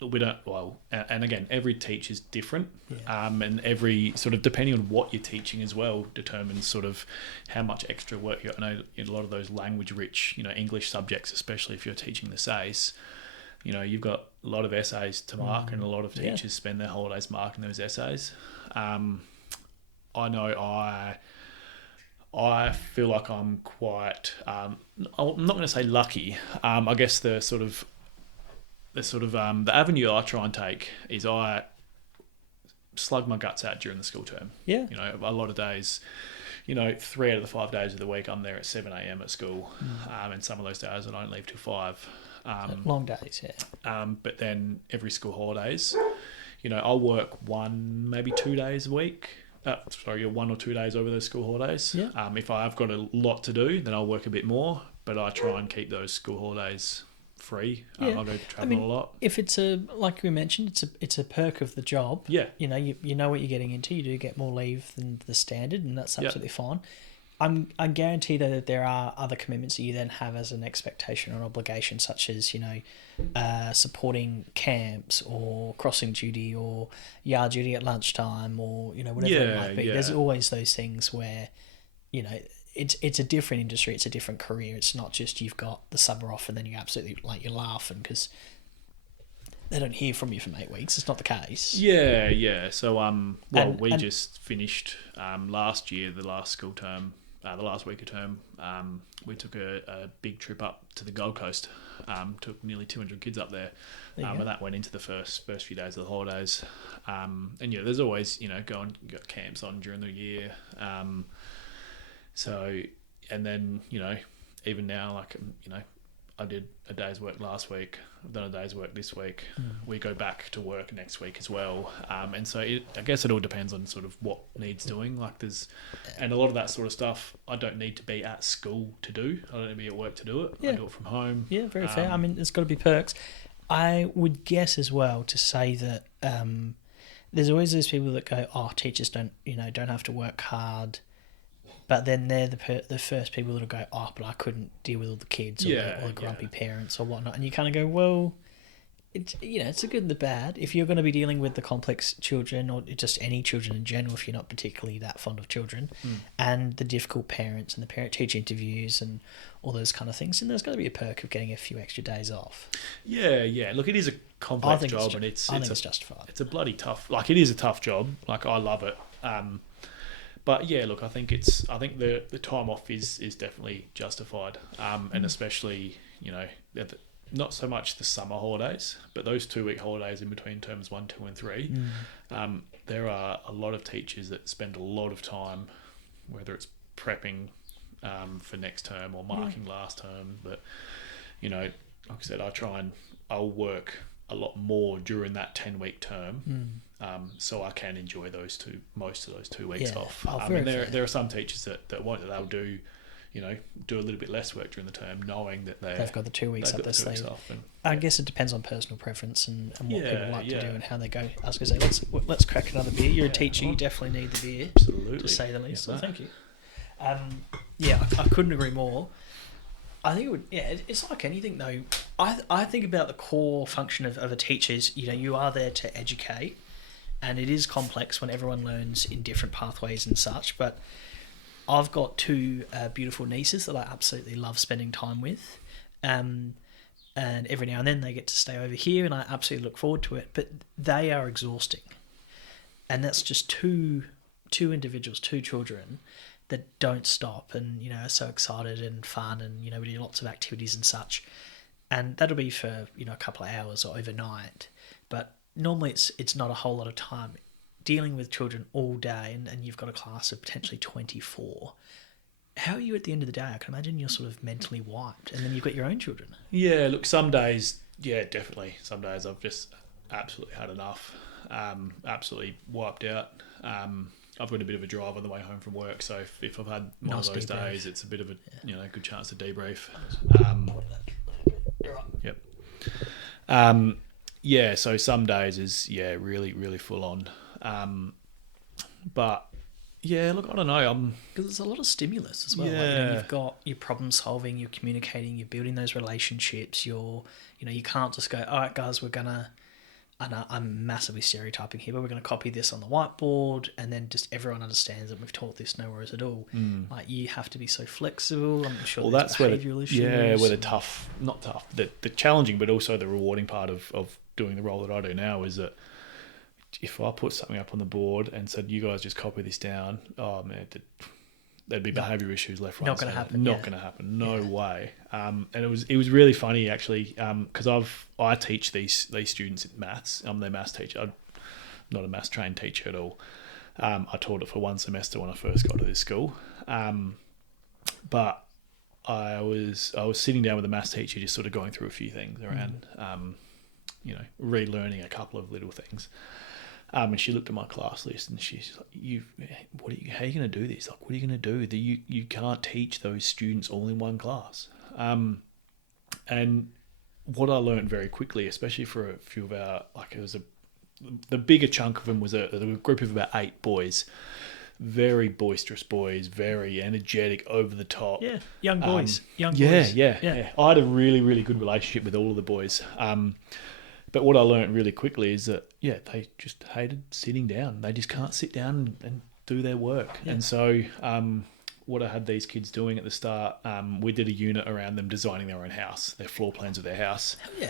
We don't, well, and again, every teacher's different, and every sort of, depending on what you're teaching as well, determines sort of how much extra work you got. I know in a lot of those language-rich, English subjects, especially if you're teaching the SACE, you've got a lot of essays to mark, and a lot of teachers spend their holidays marking those essays. I know I feel like I'm quite, I'm not going to say lucky. I guess the avenue I try and take is I slug my guts out during the school term. Yeah. A lot of days, 3 out of the 5 days of the week, I'm there at 7 a.m. at school. And some of those days I don't leave till 5. Long days, yeah. But then every school holidays, I'll work 1, maybe 2 days a week. 1 or 2 days over those school holidays. Yeah. If I've got a lot to do, then I'll work a bit more, but I try and keep those school holidays free. I'll go traveling a lot. If it's like we mentioned, it's a perk of the job. Yeah. You know what you're getting into. You do get more leave than the standard, and that's absolutely fine. I guarantee that there are other commitments that you then have as an expectation or obligation, such as supporting camps or crossing duty or yard duty at lunchtime or whatever it might be. Yeah. There's always those things where it's a different industry, it's a different career. It's not just you've got the summer off and then you absolutely you're laughing because they don't hear from you for 8 weeks. It's not the case. Yeah. So we just finished last year, the last school term. The last week of term, we took a big trip up to the Gold Coast. Took nearly 200 kids up there, and that went into the first few days of the holidays. And there's always got camps on during the year. So, and then even now, I did a day's work last week. I've done a day's work this week. We go back to work next week as well. And so I guess it all depends on sort of what needs doing. And a lot of that sort of stuff, I don't need to be at school to do. I don't need to be at work to do it. Yeah. I do it from home. Yeah, very fair. I mean, there's got to be perks. I would guess as well to say that there's always those people that go, teachers don't have to work hard. But then they're the first people that'll go, but I couldn't deal with all the kids or the grumpy parents or whatnot. And you kind of go, well, it's the good and the bad. If you're going to be dealing with the complex children or just any children in general, if you're not particularly that fond of children, and the difficult parents and the parent-teacher interviews and all those kind of things, then there's got to be a perk of getting a few extra days off. Yeah. Look, it is a complex job, and I think it's justified. It's a bloody tough. It is a tough job. I love it. But yeah, look, I think the time off is definitely justified, and especially not so much the summer holidays, but those 2-week holidays in between terms 1, 2, and 3. There are a lot of teachers that spend a lot of time, whether it's prepping for next term or marking last term. But like I said, I'll work a lot more during that 10-week term. So I can enjoy most of those 2 weeks off. And there are some teachers that won't, that they'll do, do a little bit less work during the term, knowing that they've got the 2 weeks up their sleeve. I guess it depends on personal preference and what people like to do and how they go. I was going to say, let's crack another beer. You're a teacher, you definitely need the beer, absolutely, to say the least. So thank you. I couldn't agree more. I think it would. Yeah, it's like anything though. I think about the core function of a teacher is you are there to educate. And it is complex when everyone learns in different pathways and such. But I've got 2 beautiful nieces that I absolutely love spending time with. And every now and then they get to stay over here and I absolutely look forward to it. But they are exhausting. And that's just two individuals, 2 children that don't stop and, are so excited and fun and, we do lots of activities and such. And that'll be for, a couple of hours or overnight. But normally it's not a whole lot of time dealing with children all day and you've got a class of potentially 24. How are you at the end of the day? I can imagine you're sort of mentally wiped and then you've got your own children. Yeah, look, some days, definitely. Some days I've just absolutely had enough, absolutely wiped out. I've got a bit of a drive on the way home from work, so if I've had one Nice of those debrief. days, it's a bit of a good chance to debrief. Yep. Yeah, so some days is really really full on, but yeah, look, I don't know. Because it's a lot of stimulus as well. Like, Yeah. you've got your problem solving, you're communicating, you're building those relationships. You can't just go, all right, guys, we're gonna. I know I'm massively stereotyping here, but we're going to copy this on the whiteboard, and then just everyone understands that we've taught this, no worries at all. Like, you have to be so flexible. I'm sure there's behavioural issues. Where the tough, not tough, the challenging, but also the rewarding part of doing the role that I do now is that if I put something up on the board and said, you guys just copy this down, oh man, there'd be behaviour issues left, right, Not going to happen. Not going to happen. No way. And it was really funny actually, because I teach these students maths. I'm their maths teacher. I'm not a maths trained teacher at all. I taught it for one semester when I first got to this school, but I was sitting down with the maths teacher, just sort of going through a few things around, relearning a couple of little things. And she looked at my class list and she's like, how are you going to do this? Like, what are you going to do? You can't teach those students all in one class. And what I learned very quickly, especially for a few of the bigger chunk of them was a group of about 8 boys, very boisterous boys, very energetic, over the top. Yeah, young boys. Yeah. I had a really, really good relationship with all of the boys. But what I learned really quickly is that, they just hated sitting down. They just can't sit down and do their work. Yeah. And so what I had these kids doing at the start, we did a unit around them designing their own house, their floor plans of their house. Hell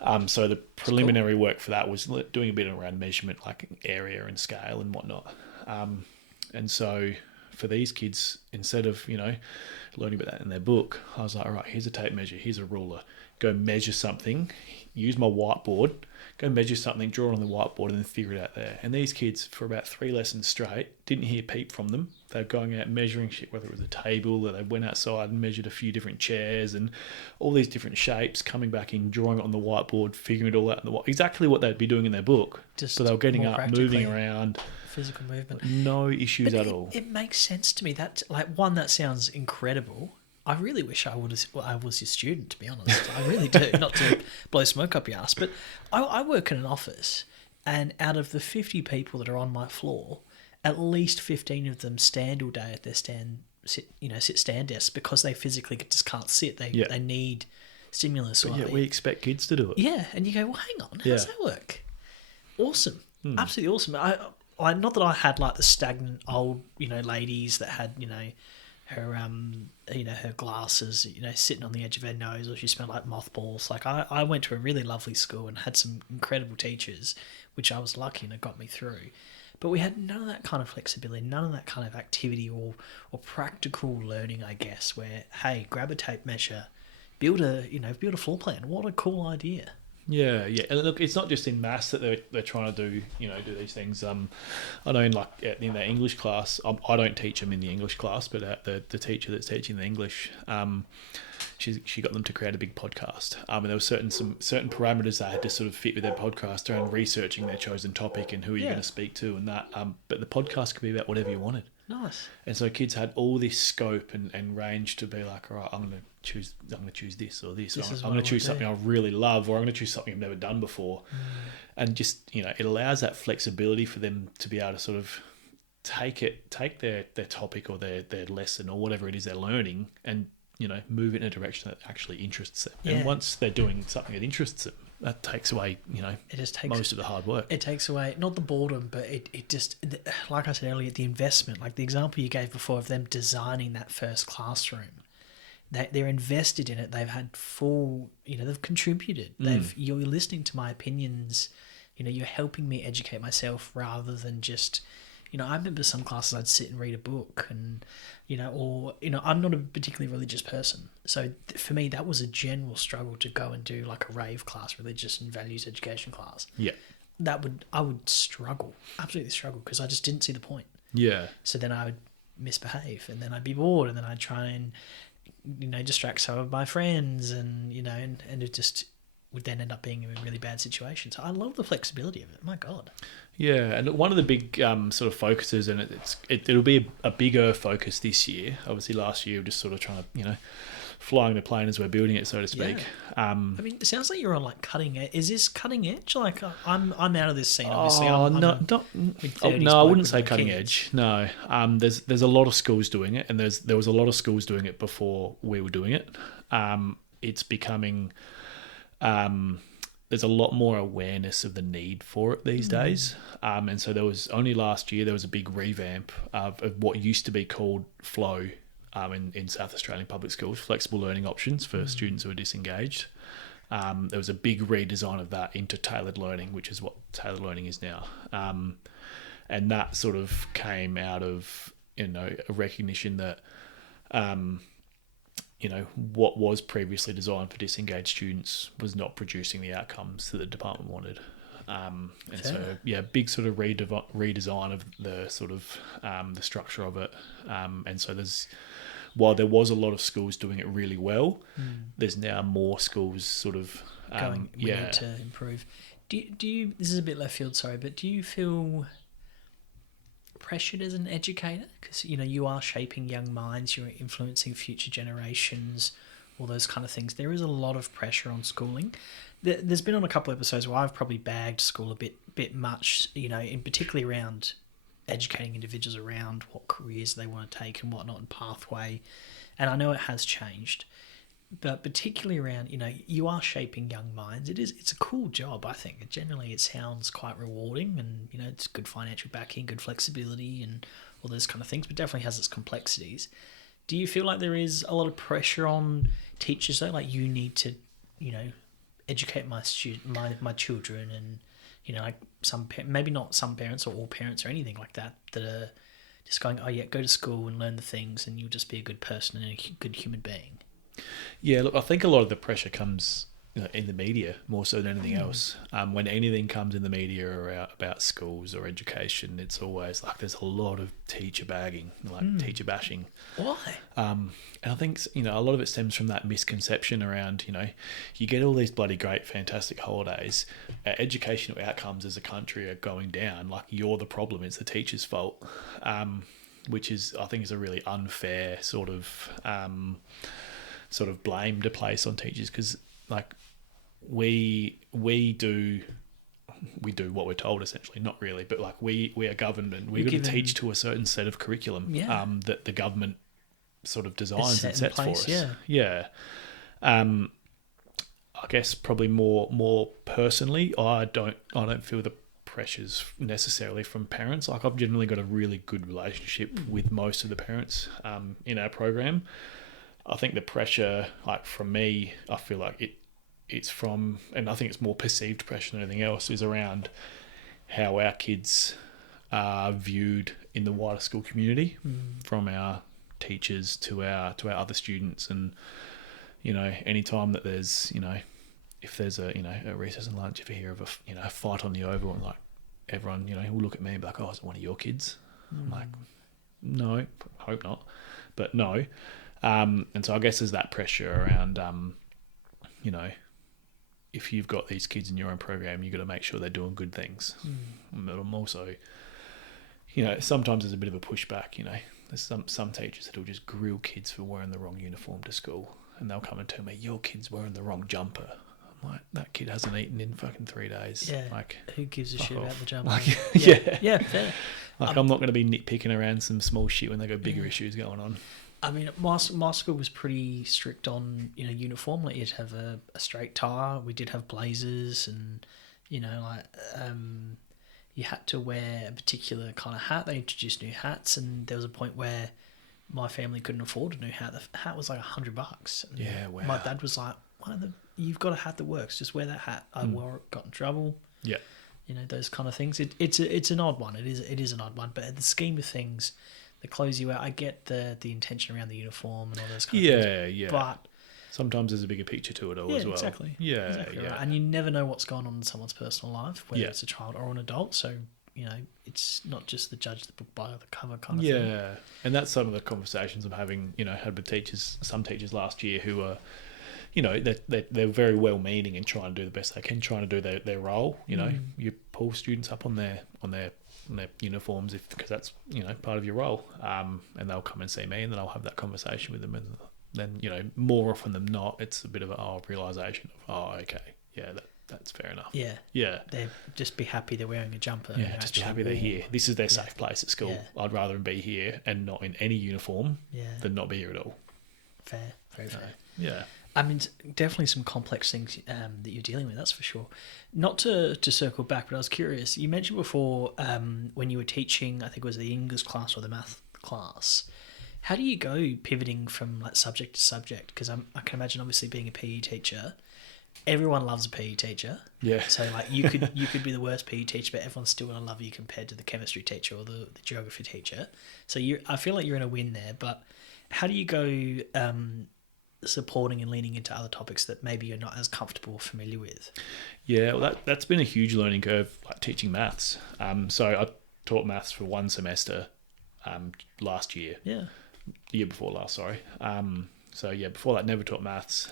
yeah. So the preliminary work for that was doing a bit around measurement, like area and scale and whatnot. And so for these kids, instead of, learning about that in their book, I was like, all right, here's a tape measure, here's a ruler. Go measure something, use my whiteboard, go measure something, draw it on the whiteboard, and then figure it out there. And these kids, for about 3 lessons straight, didn't hear peep from them. They were going out measuring shit, whether it was a table, or they went outside and measured a few different chairs and all these different shapes, coming back in, drawing it on the whiteboard, figuring it all out in the whiteboard. Exactly what they'd be doing in their book. So they were getting up, moving around. Physical movement. No issues at all. It makes sense to me. That sounds incredible. I really wish I was your student, to be honest. I really do. Not to blow smoke up your ass, but I work in an office, and out of the 50 people that are on my floor, at least 15 of them stand all day at their sit-stand desks because they physically just can't sit. They need stimulus. But we expect kids to do it. Yeah, and you go, well, hang on, how does that work? Awesome. Absolutely awesome. I not that I had like the stagnant old, ladies that had, her glasses, sitting on the edge of her nose, or she smelled like mothballs. Like I went to a really lovely school and had some incredible teachers, which I was lucky and it got me through. But we had none of that kind of flexibility, none of that kind of activity or practical learning, I guess, where, hey, grab a tape measure, build a floor plan. What a cool idea. Yeah. And look, it's not just in maths that they're trying to do, do these things. I know in the English class, I don't teach them in the English class, but the teacher that's teaching the English, she got them to create a big podcast. And there were certain parameters they had to sort of fit with their podcast around researching their chosen topic and who you're going to speak to and that. But the podcast could be about whatever you wanted. Nice. And so kids had all this scope and range to be like, all right, I'm going to choose this or this. I'm going to choose something I really love, or I'm going to choose something I've never done before. And just, it allows that flexibility for them to be able to sort of take their topic or their lesson or whatever it is they're learning and, move it in a direction that actually interests them. Yeah. And once they're doing something that interests them, that takes away, it just takes most of the hard work. It takes away, not the boredom, but it just, like I said earlier, the investment, like the example you gave before of them designing that first classroom. They're invested in it. They've had full, they've contributed. You're listening to my opinions. You're helping me educate myself rather than just, I remember some classes I'd sit and read a book and, I'm not a particularly religious person. So for me, that was a general struggle to go and do like a rave class, religious and values education class. Yeah. I would struggle, absolutely struggle, because I just didn't see the point. Yeah. So then I would misbehave and then I'd be bored and then I'd try and, distract some of my friends and, and it just, would then end up being in a really bad situation. So I love the flexibility of it. My God. Yeah, and one of the big sort of focuses, and it'll be a bigger focus this year. Obviously, last year we were just sort of trying to, flying the plane as we're building it, so to speak. Yeah. I mean, it sounds like you're on like cutting edge. Is this cutting edge? Like I'm out of this scene. Obviously, I wouldn't say cutting edge. No, there's a lot of schools doing it, and there was a lot of schools doing it before we were doing it. It's becoming. There's a lot more awareness of the need for it these days. And so there was only last year, there was a big revamp of what used to be called Flow in South Australian public schools, flexible learning options for students who are disengaged. There was a big redesign of that into tailored learning, which is what tailored learning is now. And that sort of came out of, a recognition that, what was previously designed for disengaged students was not producing the outcomes that the department wanted. Big sort of redesign of the sort of the structure of it. And so while there was a lot of schools doing it really well, there's now more schools sort of we need to improve. Do you? This is a bit left field, sorry, but do you feel pressured as an educator? Because you are shaping young minds, you're influencing future generations, all those kind of things. There is a lot of pressure on schooling. There's been on a couple of episodes where I've probably bagged school a bit much, in particularly around educating individuals around what careers they want to take and whatnot and pathway. And I know it has changed, but particularly around, you are shaping young minds. It's a cool job, I think. Generally, it sounds quite rewarding, and, it's good financial backing, good flexibility and all those kind of things, but definitely has its complexities. Do you feel like there is a lot of pressure on teachers, though? Like, you need to, educate my children, and, like maybe not some parents or all parents or anything like that are just going, oh yeah, go to school and learn the things and you'll just be a good person and a good human being. Yeah, look, I think a lot of the pressure comes in the media more so than anything else. When anything comes in the media about schools or education, it's always like there's a lot of teacher bagging, teacher bashing. Why? And I think a lot of it stems from that misconception around you get all these bloody great, fantastic holidays. Educational outcomes as a country are going down. Like, you're the problem; it's the teacher's fault. Which is, I think, is a really unfair sort of blame to place on teachers, because we do what we're told, essentially. Not really, but we are governed, and we've got to teach to a certain set of curriculum that the government sort of designs and sets for us. Yeah. I guess probably more personally, I don't feel the pressures necessarily from parents. I've generally got a really good relationship with most of the parents in our program. I think the pressure, from me, I feel like it's from, and I think it's more perceived pressure than anything else, is around how our kids are viewed in the wider school community, from our teachers to our other students. And any time that there's if there's a recess and lunch, if you hear of a fight on the oval, and everyone will look at me and be like, oh, is it one of your kids? I'm like, no, hope not, but no. And so I guess there's that pressure around, if you've got these kids in your own program, you've got to make sure they're doing good things. But I'm also, sometimes there's a bit of a pushback. There's some teachers that will just grill kids for wearing the wrong uniform to school, and they'll come and tell me, your kid's wearing the wrong jumper. I'm like, that kid hasn't eaten in fucking 3 days. Yeah. Who gives a shit about the jumper? Yeah, fair. I'm not going to be nitpicking around some small shit when they've got bigger issues going on. I mean, my school was pretty strict on, uniform. Like, you'd have a straight tie. We did have blazers, and, you had to wear a particular kind of hat. They introduced new hats, and there was a point where my family couldn't afford a new hat. The hat was like $100. Yeah, wow. My dad was like, you've got a hat that works. Just wear that hat. I wore it, got in trouble. Yeah. Those kind of things. It's an odd one. It is an odd one. But in the scheme of things, the clothes you wear, I get the intention around the uniform and all those kind of things. Yeah. But sometimes there's a bigger picture to it all as well. Exactly. Yeah, exactly. Right. And you never know what's going on in someone's personal life, whether it's a child or an adult. So, it's not just the judge the book by the cover kind of thing. Yeah, and that's some of the conversations I'm having, had with teachers, some teachers last year who are, you know, they're very well meaning and trying to do the best they can, trying to do their role. You know, you pull students up on their uniforms because that's, you know, part of your role. And they'll come and see me, and then I'll have that conversation with them, and then, you know, more often than not, it's a bit of a realization of, okay, yeah, that's fair enough. Yeah. Yeah. They just be happy they're wearing a jumper. Yeah, just be happy they're here. This is their safe place at school. Yeah. I'd rather them be here and not in any uniform than not be here at all. Fair. Very fair. Yeah. I mean, definitely some complex things that you're dealing with, that's for sure. Not to circle back, but I was curious. You mentioned before when you were teaching, I think it was the English class or the math class, how do you go pivoting from like subject to subject? Because I can imagine, obviously, being a PE teacher, everyone loves a PE teacher. Yeah. So like you could be the worst PE teacher, but everyone's still gonna love you compared to the chemistry teacher or the geography teacher. So I feel like you're in a win there. But how do you go supporting and leaning into other topics that maybe you're not as comfortable or familiar with? Yeah, well, that's been a huge learning curve, like teaching maths. So I taught maths for one semester last year. Yeah. The year before last, sorry. Before that, never taught maths.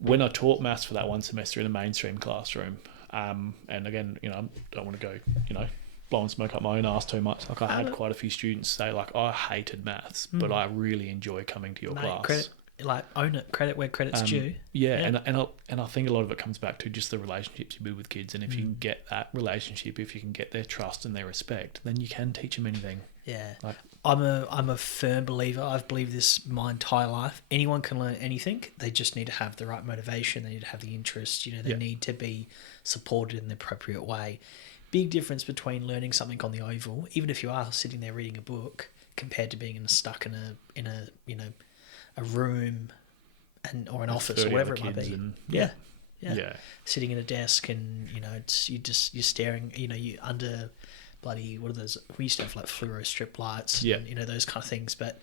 When I taught maths for that one semester in a mainstream classroom, and again, you know, I don't want to go, you know, blowing smoke up my own ass too much. Like, I had quite a few students say, like, I hated maths, but I really enjoy coming to your class. Credit, like, own it. Credit where credit's due. Yeah. And I think a lot of it comes back to just the relationships you build with kids. And if you can get that relationship, if you can get their trust and their respect, then you can teach them anything. Yeah. Like, I'm a firm believer. I've believed this my entire life. Anyone can learn anything. They just need to have the right motivation. They need to have the interest. You know, they need to be supported in the appropriate way. Big difference between learning something on the oval, even if you are sitting there reading a book, compared to being stuck in a you know, a room or an office or whatever it might be. Yeah. Sitting at a desk, and you know, you're staring. You know, you under bloody, what are those? We used to have like fluoro strip lights. And, you know, those kind of things. But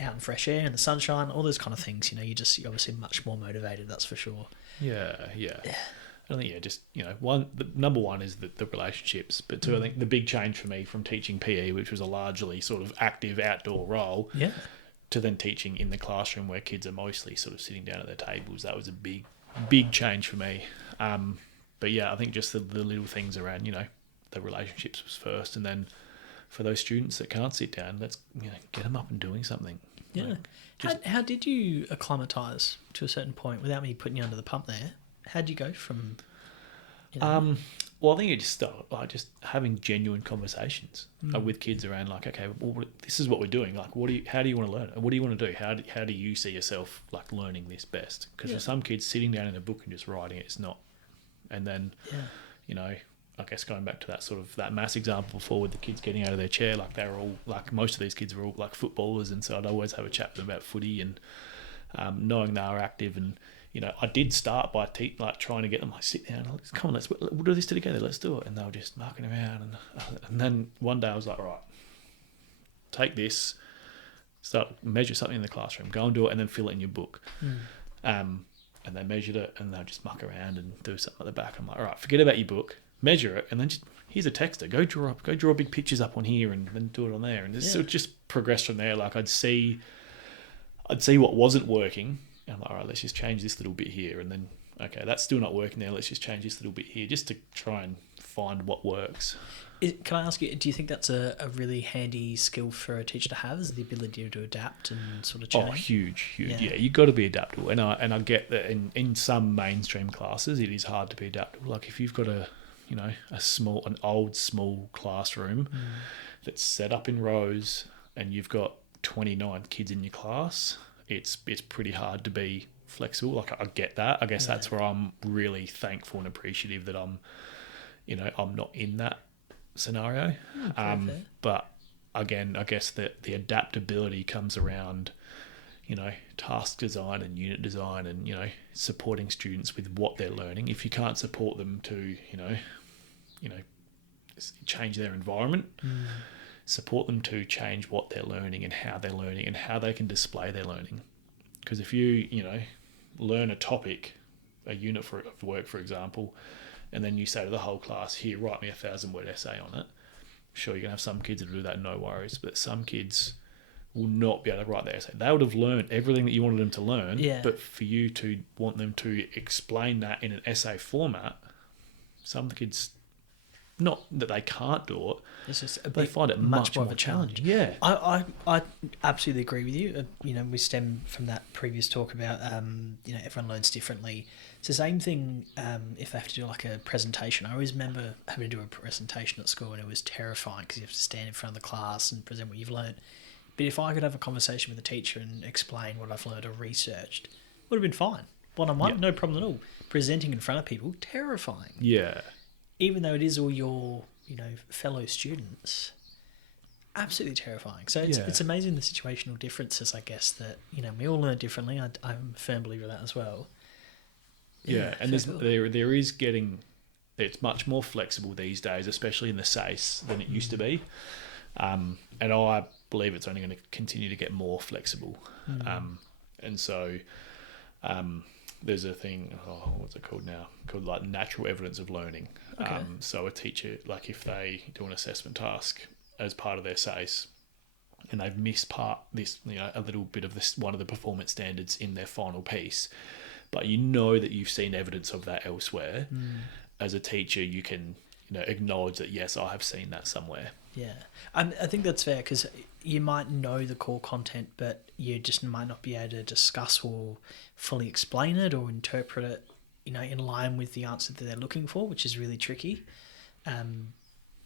out in fresh air and the sunshine, all those kind of things. You know, you're obviously much more motivated. That's for sure. Yeah. I think, just, you know, the number one is the relationships, but two, I think the big change for me from teaching PE, which was a largely sort of active outdoor role, to then teaching in the classroom where kids are mostly sort of sitting down at their tables. That was a big change for me. But yeah, I think just the little things around, you know, the relationships was first, and then for those students that can't sit down, let's, you know, get them up and doing something. Yeah. How did you acclimatise to a certain point without me putting you under the pump there? How'd you go from? You know? Well, I think it just started like just having genuine conversations with kids around, like, okay, well, this is what we're doing. Like, how do you want to learn? What do you want to do? How do you see yourself like learning this best? Because for some kids, sitting down in a book and just writing it's not. And then, you know, I guess going back to that sort of that maths example before with the kids getting out of their chair, like they were all like, most of these kids were all like footballers, and so I'd always have a chat with them about footy and knowing they were active. And you know, I did start by trying to get them like sit down, like, come on, we'll do this together, let's do it. And they were just mucking around, and then one day I was like, right, take this, start measure something in the classroom, go and do it, and then fill it in your book. And they measured it, and they'll just muck around and do something at the back. I'm like, all right, forget about your book, measure it, and then just, here's a texter, go draw big pictures up on here, and then do it on there. And it just progressed from there. Like I'd see what wasn't working, and I'm like, all right, let's just change this little bit here, and then, okay, that's still not working there, let's just change this little bit here, just to try and find what works. Can I ask you, do you think that's a really handy skill for a teacher to have, is the ability to adapt and sort of change? Oh, huge. Yeah, you've got to be adaptable. And I get that in some mainstream classes, it is hard to be adaptable. Like if you've got an old small classroom that's set up in rows, and you've got 29 kids in your class, it's pretty hard to be flexible. Like I get that. I guess that's where I'm really thankful and appreciative that I'm not in that scenario. But again, I guess that the adaptability comes around, you know, task design and unit design, and, you know, supporting students with what they're learning. If you can't support them to, you know, change their environment, support them to change what they're learning and how they're learning and how they can display their learning. Because if you learn a topic, a unit of work, for example, and then you say to the whole class, here, write me 1,000-word essay on it. Sure, you're going to have some kids that do that, no worries. But some kids will not be able to write their essay. They would have learned everything that you wanted them to learn, Yeah. but for you to want them to explain that in an essay format, some kids, not that they can't do it, It's just they find it much more of a challenge. Yeah. I absolutely agree with you. We stem from that previous talk about, everyone learns differently. It's the same thing if they have to do like a presentation. I always remember having to do a presentation at school, and it was terrifying because you have to stand in front of the class and present what you've learned. But if I could have a conversation with a teacher and explain what I've learned or researched, it would have been fine. One-on-one, no problem at all. Presenting in front of people, terrifying. Yeah. Even though it is all your, fellow students, absolutely terrifying. So it's amazing the situational differences, I guess, that, we all learn differently. I'm a firm believer of that as well. Yeah, and there is getting, it's much more flexible these days, especially in the SACE, than it used to be. And I believe it's only going to continue to get more flexible. And so there's a thing, what's it called now? Called like natural evidence of learning. Okay. So a teacher, like if they do an assessment task as part of their SACE and they've missed a little bit of this, one of the performance standards in their final piece, but that you've seen evidence of that elsewhere, as a teacher, you can acknowledge that, yes, I have seen that somewhere. Yeah, I think that's fair because you might know the core content, but you just might not be able to discuss or fully explain it or interpret it, in line with the answer that they're looking for, which is really tricky.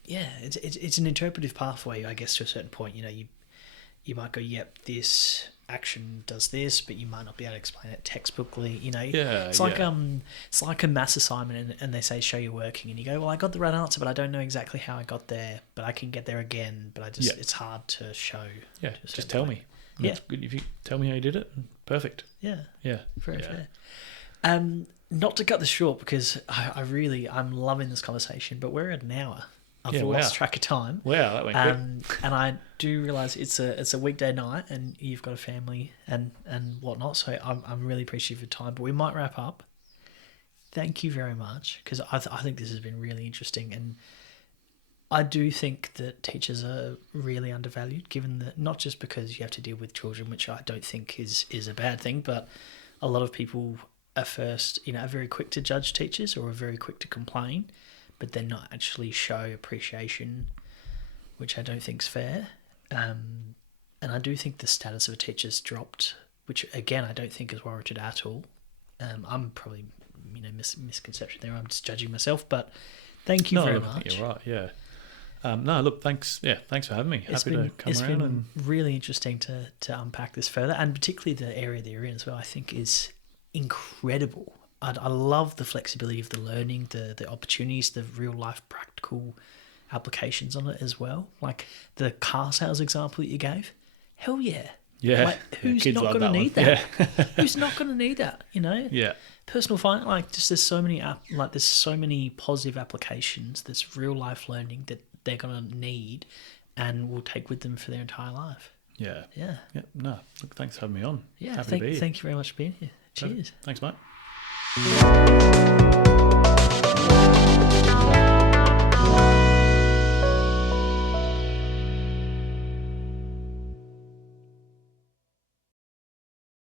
It's an interpretive pathway, I guess, to a certain point. You might go, yep, this action does this, but you might not be able to explain it textbookly. It's like a maths assignment, and they say show your working, and you go, well, I got the right answer, but I don't know exactly how I got there, but I can get there again. But it's hard to show. Yeah, just tell me. That's good. If you tell me how you did it, perfect. Yeah, very fair. Not to cut this short because I'm loving this conversation, but we're at an hour. I've lost track of time. Wow, that went quick. And I do realise it's a weekday night, and you've got a family and whatnot. So I'm really appreciative of your time, but we might wrap up. Thank you very much, because I think this has been really interesting, and I do think that teachers are really undervalued, given that not just because you have to deal with children, which I don't think is a bad thing, but a lot of people are very quick to judge teachers or are very quick to complain, but then not actually show appreciation, which I don't think is fair. And I do think the status of a teacher's dropped, which again I don't think is warranted at all. I'm probably misconception there. I'm just judging myself, but thank you very much. I think you're right. Yeah. Thanks. Yeah, thanks for having me. Happy to come around. And really interesting to unpack this further, and particularly the area that you're in as well. I think is incredible. I love the flexibility of the learning, the opportunities, the real life practical applications on it as well. Like the car sales example that you gave. Hell yeah. Yeah. Like, who's not like going to need that? Yeah. Who's not going to need that? Yeah. Personal finance, there's so many positive applications. There's real life learning that they're going to need and will take with them for their entire life. Yeah. Yeah. Yeah. No. Look, thanks for having me on. Yeah. Happy to be here. Thank you very much for being here. Cheers. Thanks, mate.